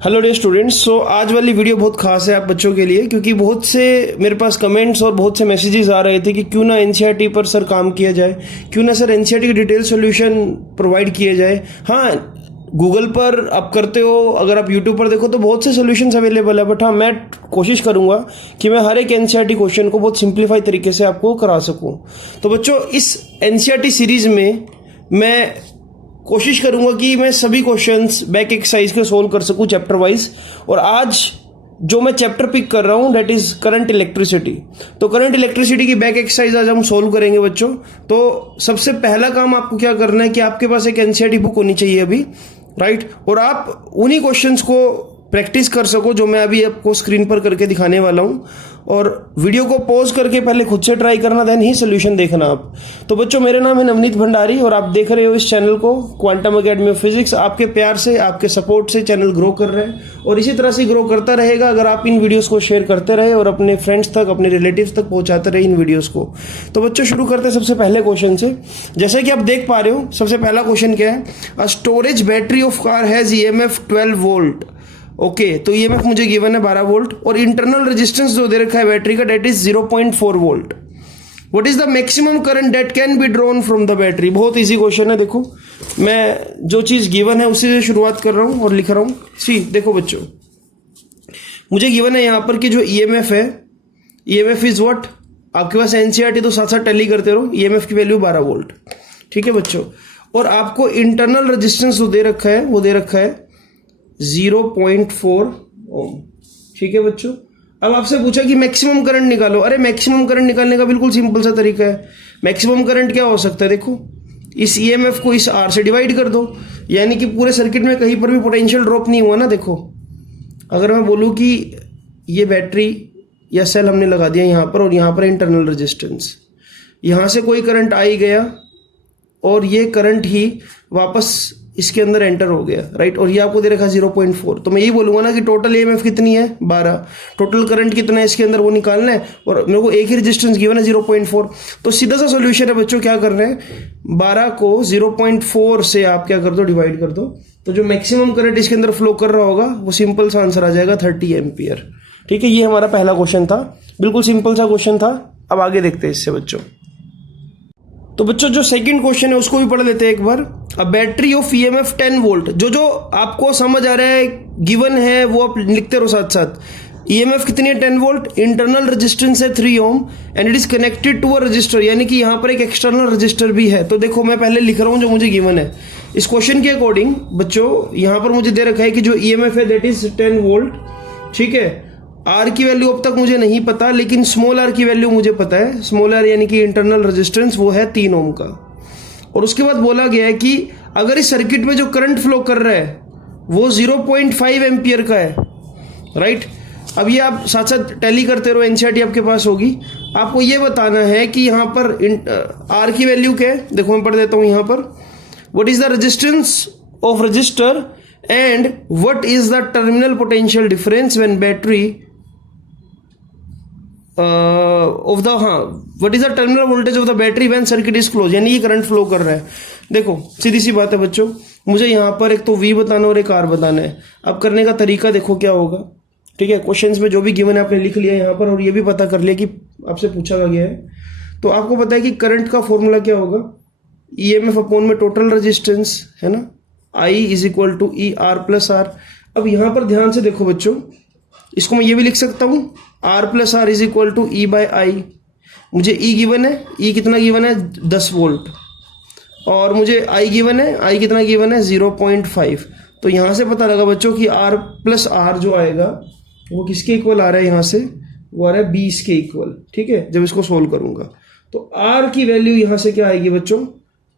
Hello day students. सो आज वाली video बहुत खास है आप बच्चों के लिए, क्योंकि बहुत से मेरे पास कमेंट्स और बहुत से मैसेजेस आ रहे थे कि क्यों ना एनसीईआरटी पर सर काम किया जाए, क्यों ना सर एनसीईआरटी की डिटेल सॉल्यूशन प्रोवाइड किए जाए। हाँ, गूगल पर आप करते हो, अगर आप यूट्यूब पर देखो तो बहुत से सॉल्यूशंस अवेलेबल है, बट हाँ मैं कोशिश करूंगा कि मैं हर एक एनसीईआरटी क्वेश्चन को बहुत सिंप्लीफाई तरीके से आपको करा सकूं। तो बच्चों, इस एनसीईआरटी सीरीज में मैं कोशिश करूंगा कि मैं सभी क्वेश्चंस बैक एक्सरसाइज के सोल्व कर सकूं चैप्टर वाइज। और आज जो मैं चैप्टर पिक कर रहा हूं दैट इज करंट इलेक्ट्रिसिटी। तो करंट इलेक्ट्रिसिटी की बैक एक्सरसाइज आज हम सोल्व करेंगे बच्चों। तो सबसे पहला काम आपको क्या करना है कि आपके पास एक एनसीईआरटी बुक होनी चाहिए अभी, राइट। और आप उन्हीं क्वेश्चंस को प्रैक्टिस कर सको जो मैं अभी आपको स्क्रीन पर करके दिखाने वाला हूं। और वीडियो को पॉज करके पहले खुद से ट्राई करना, देन ही सोल्यूशन देखना आप। तो बच्चों, मेरा नाम है नवनीत भंडारी और आप देख रहे हो इस चैनल को क्वांटम एकेडमी ऑफ फिजिक्स। आपके प्यार से, आपके सपोर्ट से चैनल ग्रो कर रहे हैं और इसी तरह से ग्रो करता रहेगा अगर आप इन वीडियोस को शेयर करते रहे और अपने फ्रेंड्स तक, अपने रिलेटिव्स तक पहुंचाते रहे इन वीडियोस को। तो बच्चों, शुरू करते हैं सबसे पहले क्वेश्चन से। जैसे कि आप देख पा रहे हो, सबसे पहला क्वेश्चन क्या है, a storage battery of car has EMF 12 volt. Okay, तो ईएमएफ मुझे गिवन है 12 वोल्ट और इंटरनल रेजिस्टेंस जो दे रखा है बैटरी का that is 0.4 volt. What is the maximum current that can be drawn from the battery. बहुत इजी क्वेश्चन है। देखो, मैं जो चीज गिवन है उसी से शुरुआत कर रहा हूं और लिख रहा हूं। सी देखो बच्चों, मुझे गिवन है यहां पर कि जो ईएमएफ है, ईएमएफ इज व्हाट, आपके पास एनसीईआरटी तो साथ साथ टैली करते रहो। ईएमएफ की वैल्यू 12 वोल्ट, ठीक है बच्चों। और आपको इंटरनल रेजिस्टेंस जो दे रखा है वो दे रखा है 0.4 ओम, ठीक है बच्चों। अब आपसे पूछा कि मैक्सिमम करंट निकालो। अरे मैक्सिमम करंट निकालने का बिल्कुल सिंपल सा तरीका है। मैक्सिमम करंट क्या हो सकता है, देखो इस ईएमएफ को इस आर से डिवाइड कर दो, यानी कि पूरे सर्किट में कहीं पर भी पोटेंशियल ड्रॉप नहीं हुआ ना। देखो, अगर मैं बोलूं कि ये बैटरी या सेल हमने लगा दिया यहां पर और यहां पर इंटरनल रेजिस्टेंस, यहां से कोई करंट आ ही गया और ये करंट ही वापस इसके अंदर एंटर हो गया, राइट। और ये आपको दे रखा 0.4, तो मैं यही बोलूंगा ना कि टोटल ईएमएफ कितनी है 12, टोटल करंट कितना है इसके अंदर वो निकालना है और मेरे को एक ही रेजिस्टेंस गिवन है 0.4। तो सीधा सा सॉल्यूशन है बच्चों, क्या करना है, 12 को 0.4 से आप क्या कर दो, डिवाइड कर दो। तो जो मैक्सिमम करंट इसके अंदर फ्लो कर रहा होगा वो सिंपल सा आंसर आ जाएगा 30 एम्पियर, ठीक है। ये हमारा पहला क्वेश्चन था, बिल्कुल सिंपल सा क्वेश्चन था। अब आगे देखते हैं इससे बच्चों। तो बच्चों, जो सेकंड क्वेश्चन है उसको भी पढ़ लेते हैं एक बार। A battery of EMF 10 volt, जो आपको समझ आ रहा है गिवन है वो आप लिखते रहो साथ साथ। ईएमएफ कितनी है 10 वोल्ट, इंटरनल रेजिस्टेंस है 3 ohm and it is connected to a resistor, यानी कि यहां पर एक एक्सटर्नल रजिस्टर भी है। तो देखो, मैं पहले लिख रहा हूं जो मुझे गिवन है। इस क्वेश्चन के अकॉर्डिंग बच्चों यहां पर मुझे दे रखा है कि जो ईएमएफ है दैट इज 10 वोल्ट, ठीक है। आर की वैल्यू अब तक मुझे नहीं पता, लेकिन स्मॉल आर की वैल्यू मुझे पता है। स्मॉल आर यानी कि इंटरनल रेजिस्टेंस वो है 3 ओम का। और उसके बाद बोला गया है कि अगर इस सर्किट में जो करंट फ्लो कर रहा है वो 0.5 एम्पियर का है, राइट। अब ये आप साथ साथ टैली करते रहो, एनसीईआरटी आपके पास होगी। आपको ये बताना है कि यहां पर आर की वैल्यू क्या है। देखो मैं पढ़ देता हूं यहां पर, what is the resistance of register and what is the terminal potential difference when battery of the, what is the terminal voltage of the battery when circuit is close, यानी ये करंट फ्लो कर रहा है। देखो सीधी सी बात है बच्चों, मुझे यहां पर एक तो V बताना और एक R बताना है। अब करने का तरीका देखो क्या होगा, ठीक है। क्वेश्चंस में जो भी गिवन है आपने लिख लिया यहां पर और ये भी पता कर लिया कि आपसे पूछा गया है। तो आपको पता है कि करंट का फॉर्मूला क्या होगा, ईएमएफ अपॉन में टोटल रेजिस्टेंस है ना, I is equal to ER plus R। अब यहां पर ध्यान से देखो बच्चों, इसको मैं ये भी लिख सकता हूं, R plus R is equal to E by I। मुझे E गिवन है, E कितना गिवन है 10 वोल्ट, और मुझे I गिवन है, I कितना गिवन है 0.5। तो यहां से पता लगा बच्चों कि R प्लस R जो आएगा वो किसके इक्वल आ रहा है, यहां से वो आ रहा है 20 के इक्वल, ठीक है। जब इसको सोल्व करूंगा तो R की वैल्यू यहां से क्या आएगी बच्चों,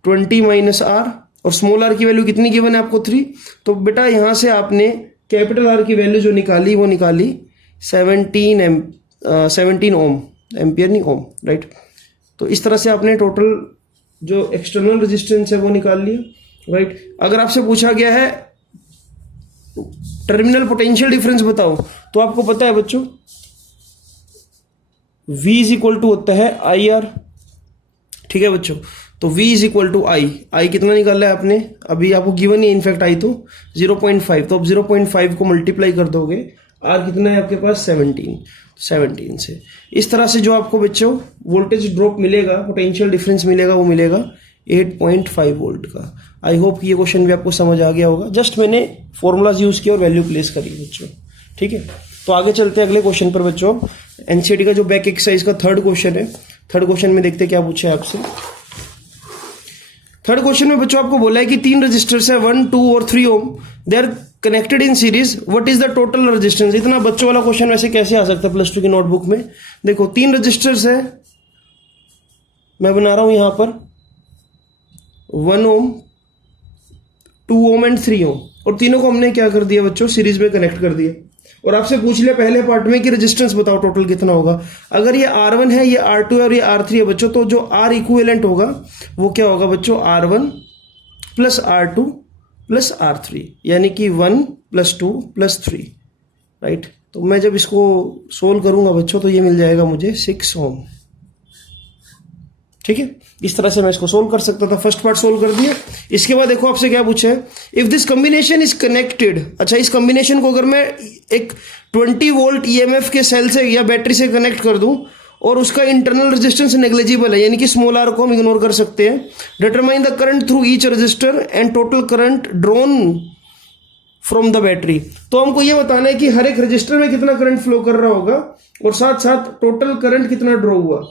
20 माइनस R, और स्मॉल r की वैल्यू कितनी गिवन है आपको 3। तो बेटा यहां से आपने कैपिटल R की वैल्यू जो निकाली वो निकाली 17 ओम, एम्पियर नहीं ओम, राइट। तो इस तरह से आपने टोटल जो एक्सटर्नल रेजिस्टेंस है वो निकाल लिया, राइट। अगर आपसे पूछा गया है टर्मिनल पोटेंशियल डिफरेंस बताओ, तो आपको पता है बच्चों V इज इक्वल टू होता है IR, ठीक है बच्चों। तो V इज इक्वल टू आई कितना निकाला है आपने, अभी आपको गिवन ही इनफैक्ट आई तो 0.5, तो अब 0.5 को मल्टीप्लाई कर दोगे, R कितना है आपके पास 17 से इस तरह से जो आपको बच्चों वोल्टेज ड्रॉप मिलेगा, पोटेंशियल डिफरेंस मिलेगा, वो मिलेगा 8.5 वोल्ट का। आई होप ये क्वेश्चन भी आपको समझ आ गया होगा। जस्ट मैंने फॉर्मूलाज यूज किया और वैल्यू प्लेस करी बच्चों, ठीक है। तो आगे चलते हैं अगले क्वेश्चन पर बच्चों। एनसीईआरटी का जो बैक एक्सरसाइज का थर्ड क्वेश्चन है, थर्ड क्वेश्चन में देखते हैं क्या पूछा है आपसे। थर्ड क्वेश्चन में बच्चों आपको बोला है कि 3 रजिस्टर्स है 1, 2 और 3 ohm, they are connected in series, what is the total resistance. इतना बच्चों वाला क्वेश्चन वैसे कैसे आ सकता है प्लस 2 की नोटबुक में। देखो 3 रजिस्टर्स है, मैं बना रहा हूं यहां पर 1 ओम, 2 ओम एंड 3 ओम, और तीनों को हमने क्या कर दिया बच्चों, सीरीज में कनेक्ट कर दिया। और आपसे पूछ लिया पहले पार्ट में कि रेजिस्टेंस बताओ टोटल कितना होगा। अगर ये R1 है, ये R2 है और ये R3 है बच्चों, तो जो R इक्विवेलेंट होगा वो क्या होगा बच्चों, R1 plus R2 plus R3, यानी कि 1 प्लस 2 प्लस 3, राइट। तो मैं जब इसको सोल्व करूंगा बच्चों तो ये मिल जाएगा मुझे 6 ओम, ठीक है। इस तरह से मैं इसको सोल्व कर सकता था। फर्स्ट पार्ट सोल्व कर दिया। इसके बाद देखो आपसे क्या पूछा है, if this combination is connected. अच्छा, इस कॉम्बिनेशन को अगर मैं एक 20 वोल्ट ईएमएफ के सेल से या बैटरी से कनेक्ट कर दूं और उसका इंटरनल रेजिस्टेंस नेग्लिजिबल है, यानी कि स्मॉल आर को हम इग्नोर कर सकते हैं। Determine the current through each resistor and total current drawn from the battery. तो हमको ये बताना है कि हर एक रजिस्टर में कितना करंट फ्लो कर रहा होगा और साथ साथ टोटल करंट कितना ड्रॉ हुआ,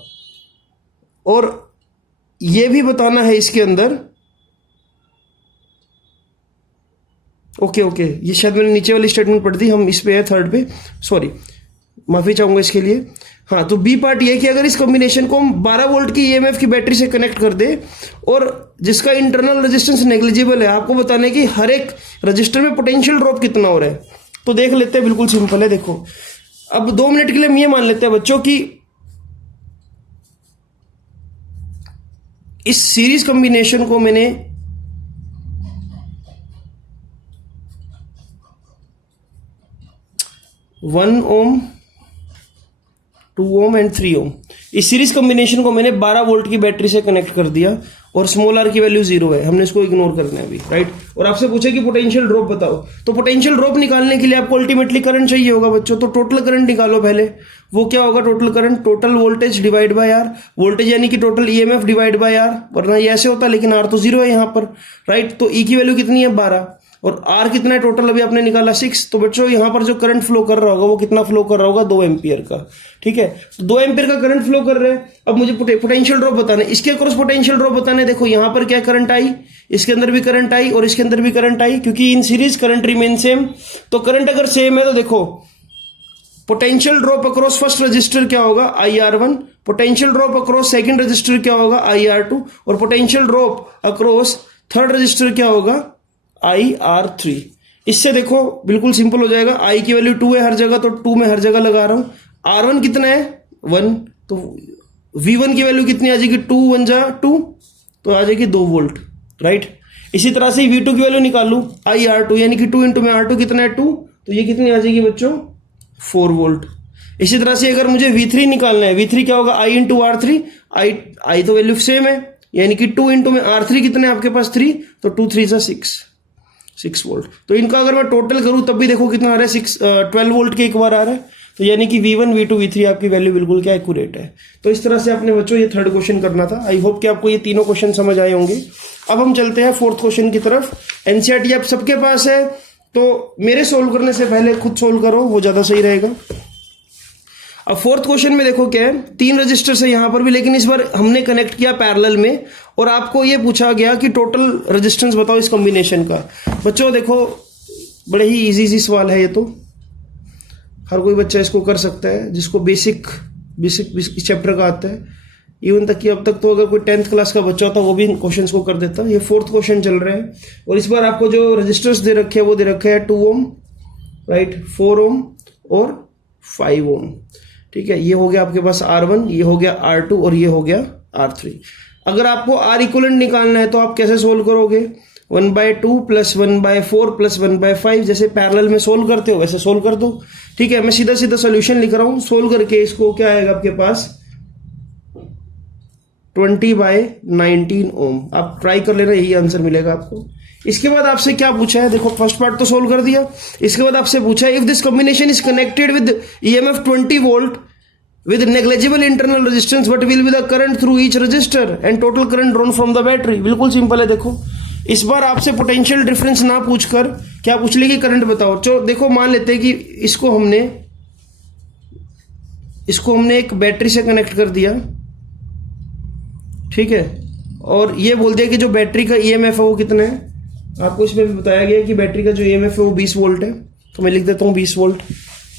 और ये भी बताना है इसके अंदर। ओके, ये शायद मैंने नीचे वाली स्टेटमेंट पढ़ दी, हम इस पे है थर्ड पे, सॉरी माफी चाहूंगा इसके लिए। हाँ, तो बी पार्ट ये कि अगर इस कॉम्बिनेशन को हम 12 वोल्ट की ईएमएफ की बैटरी से कनेक्ट कर दे और जिसका इंटरनल रेजिस्टेंस नेग्लिजिबल है, आपको बताना है कि हर एक रजिस्टर में पोटेंशियल ड्रॉप कितना हो रहा है। तो देख लेते हैं, बिल्कुल सिंपल है। देखो अब 2 मिनट के लिए हम ये मान लेते हैं बच्चों की इस सीरीज कॉम्बिनेशन को मैंने वन ओम, 2 ओम एंड 3 ओम, इस सीरीज कॉम्बिनेशन को मैंने 12 वोल्ट की बैटरी से कनेक्ट कर दिया और स्मॉल आर की वैल्यू 0 है, हमने इसको इग्नोर करना है अभी, राइट। और आपसे पूछे कि पोटेंशियल ड्रॉप बताओ, तो पोटेंशियल ड्रॉप निकालने के लिए आपको अल्टीमेटली करंट चाहिए होगा बच्चों। तो टोटल करंट निकालो पहले, वो क्या होगा total current, total voltage divide by R, voltage यानी कि total EMF divide by R, वरना ये ऐसे होता, लेकिन आर तो 0 है यहाँ पर, राइट। तो ई की वैल्यू कितनी है 12 और आर कितना है टोटल, अभी आपने निकाला 6। तो बच्चों यहाँ पर जो करंट फ्लो कर रहा होगा वो कितना फ्लो कर रहा होगा, 2 एम्पियर का, ठीक है। तो 2 एम्पियर का करंट फ्लो कर रहे हैं। अब मुझे पोटेंशियल ड्रॉप बताना है, इसके अक्रॉस पोटेंशियल ड्रॉप बताना है। देखो यहाँ पर क्या करंट आई, इसके अंदर भी करंट आई और इसके अंदर भी करंट आई, क्योंकि in series current remain same. तो करंट अगर सेम है तो देखो potential drop across first resistor क्या होगा, IR1, potential drop across second register क्या होगा, IR2, और potential drop across third register क्या होगा, IR3। इससे देखो बिल्कुल सिंपल हो जाएगा। I की वैल्यू 2 है हर जगह, तो 2 में हर जगह लगा रहा हूं। R1 कितना है 1, तो V1 की वैल्यू कितनी आ जाएगी, 2 1 जा 2, तो आ जाएगी 2 वोल्ट, राइट। इसी तरह से V2 की वैल्यू निकालू, IR2 यानी कि 2 इंटू में R2 कितना है 2, तो ये कितनी आ जाएगी बच्चों 4 वोल्ट। इसी तरह से अगर मुझे V3 निकालना है, V3 क्या होगा, I इंटू R3, I तो वैल्यू सेम है, यानी कि 2 इंटू में R3 कितने आपके पास 3, तो 2 3 जा 6 वोल्ट। तो इनका अगर मैं टोटल करूं तब भी देखो कितना आ रहा है, 12 वोल्ट के एक बार आ रहा है। तो यानी कि V1 V2 V3 आपकी वैल्यू बिल्कुल क्या एक्यूरेट है। तो इस तरह से आपने बच्चों ये थर्ड क्वेश्चन करना था। आई होप कि आपको ये तीनों क्वेश्चन समझ आए होंगे। अब हम चलते हैं फोर्थ क्वेश्चन की तरफ। एनसीईआरटी आप सबके पास है, तो मेरे सोल्व करने से पहले खुद सोल्व करो, वो ज्यादा सही रहेगा। अब फोर्थ क्वेश्चन में देखो क्या है, 3 रजिस्टर्स है यहां पर भी, लेकिन इस बार हमने कनेक्ट किया पैरेलल में, और आपको ये पूछा गया कि टोटल रेजिस्टेंस बताओ इस कॉम्बिनेशन का। बच्चों देखो बड़े ही इजी सवाल है ये, तो हर कोई बच्चा इसको कर सकता है जिसको बेसिक चैप्टर का आता है। इवन तक कि अब तक तो अगर कोई 10th क्लास का बच्चा होता वो भी क्वेश्चंस को कर देता। ये फोर्थ क्वेश्चन चल रहा है, और इस बार आपको जो रजिस्टर्स दे रखे हैं वो दे रखे हैं 2 ओम, राइट, 4 ओम और 5 ओम, ठीक है। ये हो गया आपके पास R1, ये हो गया R2 और ये हो गया R3। अगर आपको R इक्विवेलेंट निकालना है तो आप कैसे सोल्व करोगे, 1/2 प्लस 1/4 प्लस 1/5, जैसे पैरेलल में सोल्व करते हो वैसे सोल्व कर दो, ठीक है। मैं सीधा सोल्यूशन लिख रहा हूं, सोल्व करके इसको क्या आएगा आपके पास 20/19 ओम। आप ट्राई कर लेना, यही आंसर मिलेगा आपको। इसके बाद आपसे क्या पूछा है, देखो फर्स्ट पार्ट तो सोल्व कर दिया। इसके बाद आपसे पूछा है if this combination is connected with EMF 20 volt with negligible internal resistance what will be the current through each resistor and total current drawn from the battery। बिल्कुल सिंपल है। देखो इस बार आपसे पोटेंशियल डिफरेंस ना पूछकर क्या पूछ लेगी, करंट बताओ। चलो देखो मान लेते हैं कि इसको हमने एक बैटरी से कनेक्ट कर दिया, ठीक है, और ये बोल दिया कि जो बैटरी का ईएमएफ है वो कितना है। आपको इसमें भी बताया गया कि बैटरी का जो ईएमएफ है वो 20 वोल्ट है, तो मैं लिख देता हूँ 20 वोल्ट।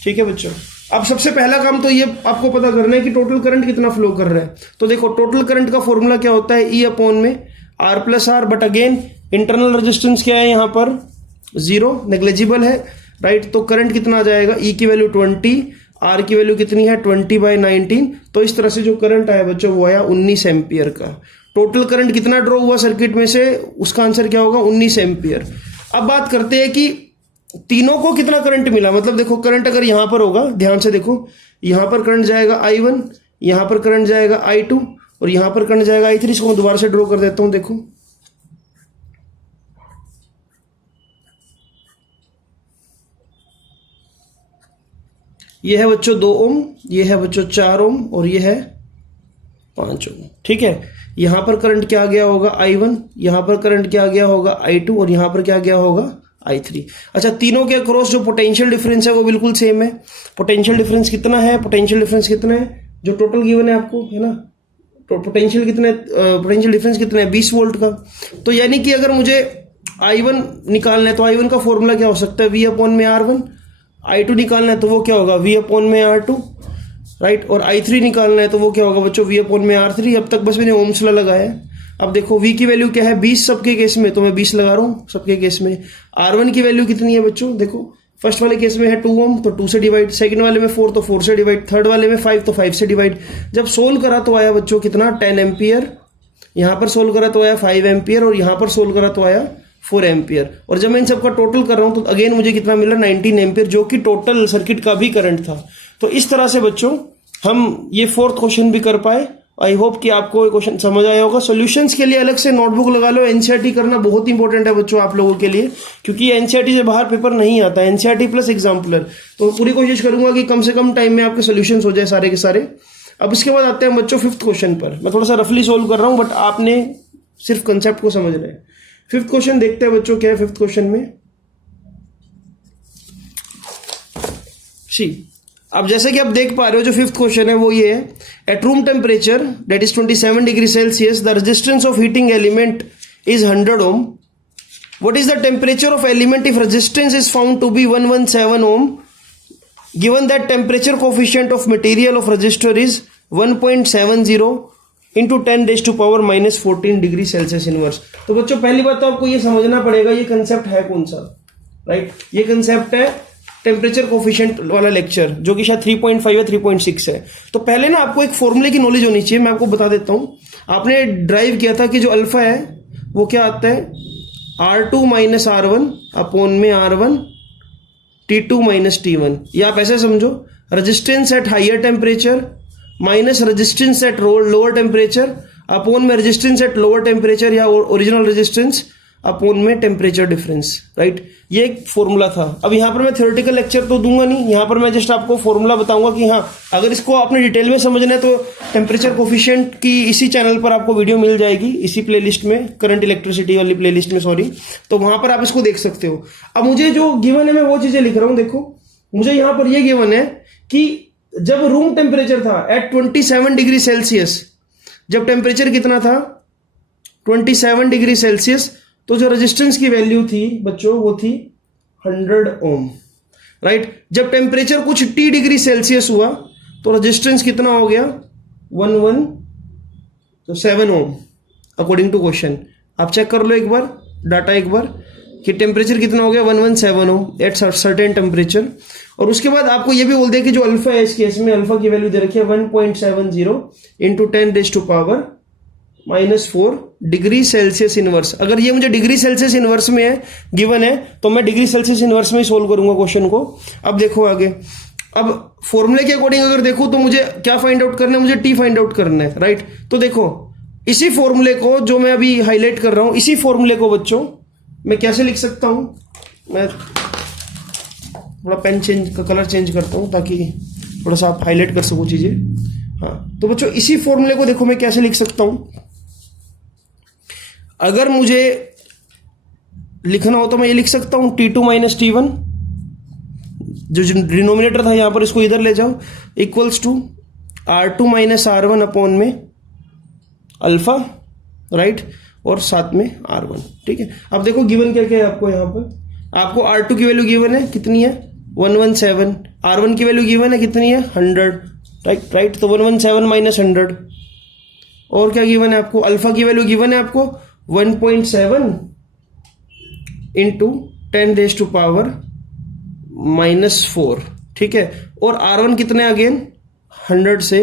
ठीक है बच्चों, अब सबसे पहला काम तो ये आपको पता करना है कि टोटल करंट कितना फ्लो कर रहा है। तो देखो टोटल करंट का फॉर्मूला क्या होता है, E अपॉन में R plus R, but again internal resistance क्या है यहाँ पर 0, नेग्लिजिबल है, राइट। तो करंट कितना आ जाएगा, E की वैल्यू 20, R की वैल्यू कितनी है 20/19। तो इस तरह से जो करंट आया बच्चों वो आया 19 एम्पियर का। टोटल करंट कितना ड्रॉ हुआ सर्किट में से, उसका आंसर क्या होगा 19 एम्पियर। अब बात करते हैं कि तीनों को कितना करंट मिला। मतलब देखो करंट अगर यहां पर होगा, ध्यान से देखो, यहां पर करंट जाएगा I1, यहां पर करंट जाएगा I2 और यहां पर करंट जाएगा I3। इसको मैं दोबारा से ड्रॉ कर देता हूं। देखो ये है बच्चों 2 ओम, ये है बच्चों 4 ओम और ये है 5 ओम। ठीक है, यहां पर करंट क्या गया होगा I1, यहां पर करंट क्या गया होगा I2 और यहां पर क्या गया होगा I3। अच्छा, तीनों के अक्रॉस जो पोटेंशियल डिफरेंस है वो बिल्कुल सेम है। पोटेंशियल डिफरेंस कितना है, पोटेंशियल डिफरेंस कितना है जो टोटल गिवन है आपको, है ना। तो पोटेंशियल कितना है, पोटेंशियल डिफरेंस कितना है 20 वोल्ट का। तो यानी कि अगर मुझे I1 निकालना है तो I1 का फॉर्मूला क्या हो सकता है, V अपॉन में R1। I2 निकालना है तो वो क्या होगा V अपॉन में R2, राइट। और I3 निकालना है तो वो क्या होगा बच्चों V अपॉन में R3। अब तक बस मैंने ओम्स लॉ लगाया है। अब देखो V की वैल्यू क्या है 20 सबके केस में, तो मैं 20 लगा रहा हूं सबके केस में। R1 की वैल्यू कितनी है बच्चों, देखो फर्स्ट वाले केस में है 2 ओम, तो 2 से डिवाइड, सेकंड वाले में 4 तो 4 से डिवाइड, थर्ड वाले में 5 तो 5 से डिवाइड। जब सोल्व करा तो आया बच्चों कितना 10 एम्पियर, यहां पर सोल्व करा तो आया 5 एम्पियर और यहां पर सोल्व करा तो आया 4 एम्पियर। और जब मैं इन सबका टोटल कर रहा हूं तो अगेन मुझे कितना मिला 19 एम्पियर, जो कि टोटल सर्किट का भी करंट था। तो इस तरह से बच्चों हम ये 4th क्वेश्चन भी कर पाए। आई होप कि आपको ये क्वेश्चन समझ आया होगा। सॉल्यूशंस के लिए अलग से नोटबुक लगा लो। एनसीईआरटी करना बहुत इंपॉर्टेंट है बच्चों आप लोगों के लिए, क्योंकि एनसीईआरटी से बाहर पेपर नहीं आता, एनसीईआरटी प्लस एग्जाम्पलर। तो पूरी कोशिश करूंगा कि कम से कम टाइम में आपके सॉल्यूशंस हो जाए सारे के सारे। अब इसके बाद आते हैं बच्चों 5th क्वेश्चन पर। मैं थोड़ा सा रफली सोल्व कर रहा हूं, बट आपने सिर्फ कंसेप्ट को समझना है। 5th क्वेश्चन देखते हैं बच्चों क्या है 5th क्वेश्चन में। अब जैसे कि आप देख पा रहे हो जो 5th क्वेश्चन है वो ये है, at room temperature that is 27 degree Celsius the resistance of heating element is 100 ohm. What is the temperature of element if resistance is found to be 117 ohm given that temperature coefficient of material of resistor is 1.70 into 10⁻⁻14 degree Celsius inverse. तो बच्चों पहली बात तो आपको ये समझना पड़ेगा ये कंसेप्ट है कौन सा, राइट। ये कंसेप्ट है टेम्परेचर कोफिशिएंट वाला लेक्चर, जो कि शायद 3.5 या 3.6 है। तो पहले ना आपको एक फॉर्मूले की नॉलेज होनी चाहिए, मैं आपको बता देता हूं। आपने ड्राइव किया था कि जो अल्फा है वो क्या आता है R2 माइनस R1 अपॉन में R1 T2 माइनस T1। या आप ऐसे समझो, resistance at higher temperature minus resistance at lower temperature upon में रेजिस्टेंस एट लोअर टेम्परेचर या ओरिजिनल रेजिस्टेंस अपॉन में टेम्परेचर डिफरेंस, राइट। ये एक फॉर्मूला था। अब यहाँ पर मैं थ्योरेटिकल लेक्चर तो दूंगा नहीं, यहाँ पर मैं जस्ट आपको फॉर्मूला बताऊंगा कि हाँ अगर इसको आपने डिटेल में समझना है तो टेम्परेचर कोफिशिएंट की इसी चैनल पर आपको वीडियो मिल जाएगी, इसी प्लेलिस्ट में, करंट इलेक्ट्रिसिटी वाली प्लेलिस्ट में, सॉरी। तो वहां पर आप इसको देख सकते हो। अब मुझे जो गिवन है मैं वो चीजें लिख रहा हूं। देखो मुझे यहाँ पर ये गिवन है कि जब रूम टेम्परेचर था एट 27 डिग्री सेल्सियस, जब टेम्परेचर कितना था 27 डिग्री सेल्सियस, तो जो रेजिस्टेंस की वैल्यू थी बच्चों वो थी 100 ओम, राइट। जब टेम्परेचर कुछ T डिग्री सेल्सियस हुआ तो रेजिस्टेंस कितना हो गया 117 ओम अकॉर्डिंग टू क्वेश्चन। आप चेक कर लो एक बार डाटा एक बार कि टेम्परेचर कितना हो गया 117 ओम एट सर्टेन टेम्परेचर। और उसके बाद आपको ये भी बोल दिया कि जो अल्फा है इस केस में, अल्फा की वैल्यू दे रखी है 1.70 इंटू 10⁻⁻4 डिग्री सेल्सियस इनवर्स। अगर ये मुझे डिग्री सेल्सियस इनवर्स में है गिवन है तो मैं डिग्री सेल्सियस इनवर्स में ही सोल्व करूंगा क्वेश्चन को। अब देखो आगे, अब फॉर्मूले के अकॉर्डिंग अगर देखो तो मुझे क्या फाइंड आउट करना है, मुझे टी फाइंड आउट करना है, राइट। तो देखो इसी फॉर्मूले को जो मैं अभी हाईलाइट कर रहा हूं, इसी फॉर्मूले को बच्चों मैं कैसे लिख सकता हूं, मैं थोड़ा पेन चेंज का कलर चेंज करता हूं ताकि थोड़ा सा आप हाईलाइट कर सको चीजें। हाँ, तो बच्चों इसी फॉर्मूले को देखो मैं कैसे लिख सकता हूं। अगर मुझे लिखना हो तो मैं ये लिख सकता हूं T2 माइनस T1, जो डिनोमिनेटर था यहां पर इसको इधर ले जाओ, equals to R2 minus R1 upon में अल्फा, राइट, और साथ में R1। ठीक है, अब देखो गिवन क्या क्या है आपको, यहां पर आपको R2 की वैल्यू गिवन है कितनी है 117, R1 की वैल्यू गिवन है कितनी है 100, राइट, तो 117 माइनस 100, और क्या गिवन है आपको, अल्फा की वैल्यू गिवन है आपको 1.7 इंटू 10 रेज टू पावर -4। ठीक है, और R1 कितने अगेन 100 से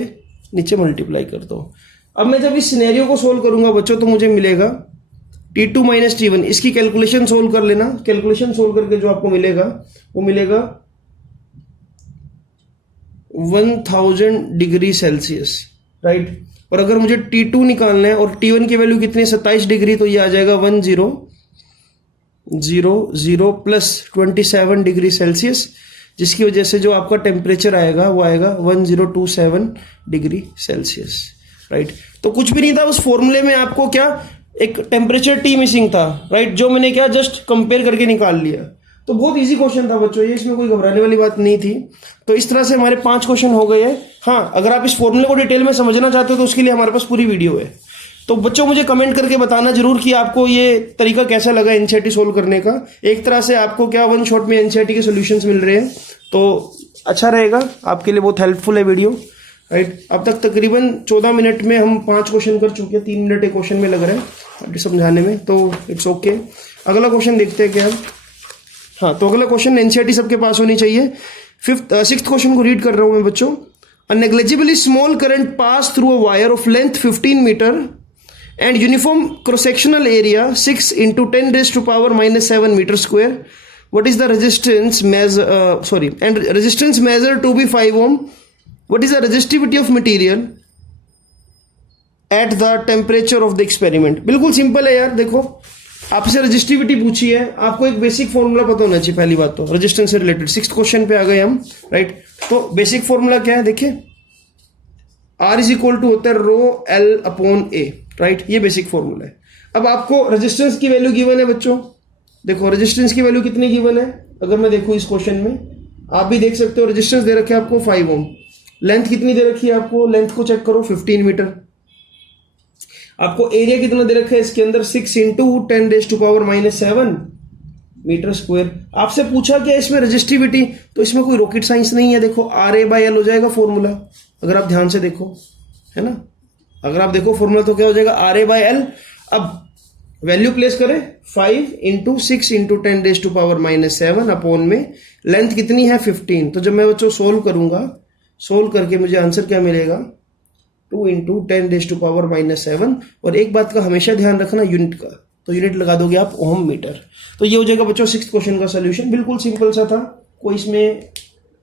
नीचे मल्टीप्लाई कर दो। अब मैं जब इस सिनेरियो को सोल्व करूंगा बच्चों तो मुझे मिलेगा T2 माइनस T1, इसकी कैलकुलेशन सोल्व कर लेना, कैलकुलेशन सोल्व करके जो आपको मिलेगा वो मिलेगा 1000 डिग्री सेल्सियस, राइट। और अगर मुझे T2 निकालना है और T1 की वैल्यू कितनी है 27 डिग्री, तो ये आ जाएगा 1000 प्लस 27 डिग्री सेल्सियस, जिसकी वजह से जो आपका टेम्परेचर आएगा वो आएगा 1027 डिग्री सेल्सियस, राइट। तो कुछ भी नहीं था उस फॉर्मूले में, आपको क्या एक टेम्परेचर T मिसिंग था, राइट, जो मैंने क्या जस्ट कंपेयर करके निकाल लिया। तो बहुत इजी क्वेश्चन था बच्चों ये, इसमें कोई घबराने वाली बात नहीं थी। तो इस तरह से हमारे 5 क्वेश्चन हो गए हैं। हाँ, अगर आप इस फॉर्मूले को डिटेल में समझना चाहते हो तो उसके लिए हमारे पास पूरी वीडियो है। तो बच्चों मुझे कमेंट करके बताना जरूर कि आपको ये तरीका कैसा लगा एनसीईआरटी सोल्व करने का। एक तरह से आपको क्या वन शॉट में एनसीईआरटी के सॉल्यूशंस मिल रहे हैं, तो अच्छा रहेगा आपके लिए, बहुत हेल्पफुल है वीडियो, राइट। अब तक तकरीबन 14 मिनट में हम 5 क्वेश्चन कर चुके हैं, 3 मिनट एक क्वेश्चन में लग रहे हैं समझाने में, तो इट्स ओके। अगला क्वेश्चन देखते हैं क्या। हाँ, तो अगला क्वेश्चन एनसीईआरटी सबके पास होनी चाहिए। 6th क्वेश्चन को रीड कर रहा हूं मैं बच्चों। A negligibly small current pass through a wire of length 15 metre and uniform cross sectional area 6 into 10 raised to power -7 meter square. What is the resistance and resistance measured to be 5 ohm. What is the resistivity of material at the temperature of the experiment? बिल्कुल simple है यार, देखो आपसे resistivity पूछी है, आपको एक basic formula पता होना चाहिए पहली बात तो रेजिस्टेंस से रिलेटेड। 6th क्वेश्चन पे आ गए हम, राइट। तो बेसिक फॉर्मूला क्या है देखिए, R इज इक्वल टू होता है रो L अपॉन A, राइट, ये बेसिक फॉर्मूला है। अब आपको रेजिस्टेंस की वैल्यू गिवन है बच्चों, देखो रेजिस्टेंस की वैल्यू कितनी गिवन है, अगर मैं देखूं इस क्वेश्चन में आप भी देख सकते हो, रेजिस्टेंस दे रखे आपको 5 ओम, लेंथ कितनी दे रखी है आपको, लेंथ को चेक करो 15 मीटर, आपको एरिया कितना दे रखा है इसके अंदर 6 into 10 raised to power -7 metre square. आपसे पूछा क्या इसमें रेजिस्टिविटी, तो इसमें कोई रॉकेट साइंस नहीं है, देखो RA/L हो जाएगा फॉर्मूला, अगर आप ध्यान से देखो, है ना, अगर आप देखो फॉर्मूला तो क्या हो जाएगा RA/L। अब वैल्यू प्लेस करें 5 into 6 into 10 raised to power -7 upon में लेंथ कितनी है 15। तो जब मैं बच्चों सोल्व करूंगा, सोल्व करके मुझे आंसर क्या मिलेगा 2 into 10 raised to power -7। और एक बात का हमेशा ध्यान रखना यूनिट का, तो यूनिट लगा दोगे आप ओम मीटर। तो ये हो जाएगा बच्चों 6th क्वेश्चन का सोल्यूशन, बिल्कुल सिंपल सा था, कोई इसमें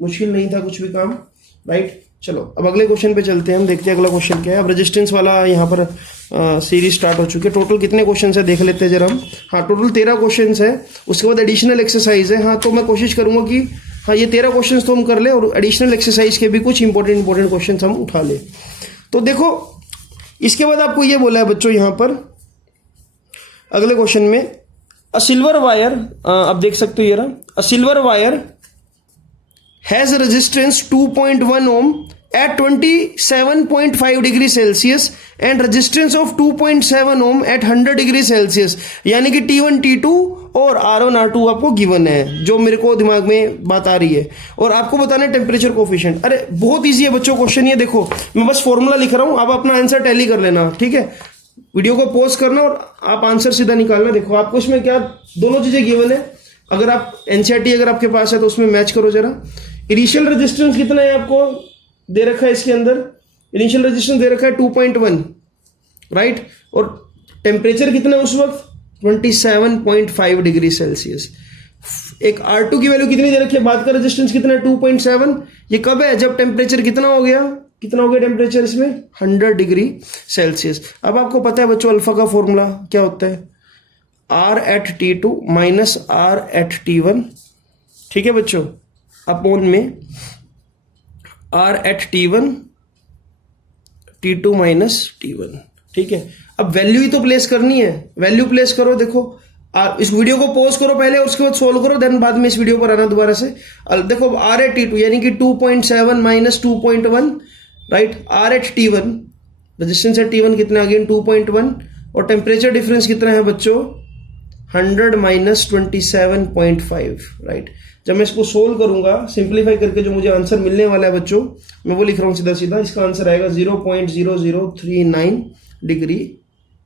मुश्किल नहीं था कुछ भी काम, राइट। चलो अब अगले क्वेश्चन पे चलते हैं, हम देखते हैं अगला क्वेश्चन क्या है। अब रेजिस्टेंस वाला यहाँ पर सीरीज स्टार्ट हो चुकी है। टोटल कितने क्वेश्चन है देख लेते हैं जरा हम। हाँ, टोटल 13 क्वेश्चन है, उसके बाद एडिशनल एक्सरसाइज है। हाँ, तो मैं कोशिश करूंगा कि हाँ ये 13 क्वेश्चन तो हम कर ले और एडिशनल एक्सरसाइज के भी कुछ इंपॉर्टेंट क्वेश्चन हम उठा ले। तो देखो इसके बाद आपको ये बोला है बच्चों यहाँ पर अगले क्वेश्चन में, अ सिल्वर वायर, आप देख सकते हो ये रहा, अ silver wire has resistance 2.1 ohm at 27.5 degree Celsius and resistance of 2.7 ohm at 100 degree Celsius, यानी कि T1 T2 और R1 R2 आपको गिवन है, जो मेरे को दिमाग में बात आ रही है, और आपको बताना है टेम्परेचर कोफिशिएंट। अरे बहुत इजी है बच्चों क्वेश्चन, ये देखो मैं बस फॉर्मूला लिख रहा हूं, आप अपना आंसर टैली कर लेना, ठीक है। वीडियो को पॉज करना और आप आंसर सीधा निकालना। देखो आपको इसमें क्या दोनों चीजें गिवन है, अगर आप एनसीईआरटी अगर आपके पास है तो उसमें मैच करो जरा। इनिशियल रेजिस्टेंस कितना है आपको दे रखा है इसके अंदर, इनिशियल रेजिस्टेंस दे रखा है 2.1, राइट, और टेम्परेचर कितना है उस वक्त 27.5 डिग्री सेल्सियस। एक R2 की वैल्यू कितनी दे रखी है, बाद का रेजिस्टेंस कितना है 2.7। ये कब है, जब टेम्परेचर कितना हो गया कितना हो गया टेम्परेचर इसमें 100 डिग्री सेल्सियस। अब आपको पता है बच्चों अल्फा का फॉर्मूला क्या होता है, R at T2 minus R at T1, ठीक है बच्चों, अपॉन में R at T1 T2 minus T1, ठीक है। अब वैल्यू ही तो प्लेस करनी है, वैल्यू प्लेस करो। देखो आप इस वीडियो को पॉज करो पहले, उसके बाद सोल्व करो, देन बाद में इस वीडियो पर आना दोबारा से। देखो R at T2 यानी कि 2.7 minus 2.1, right. R at T1 resistance at T1 कितना अगेन 2.1, और टेम्परेचर डिफरेंस कितना है बच्चों 100 माइनस 27.5, राइट। जब मैं इसको सोल्व करूंगा सिंप्लीफाई करके जो मुझे आंसर मिलने वाला है बच्चों, मैं वो लिख रहा हूं सीधा सीधा। इसका आंसर आएगा 0.0039 डिग्री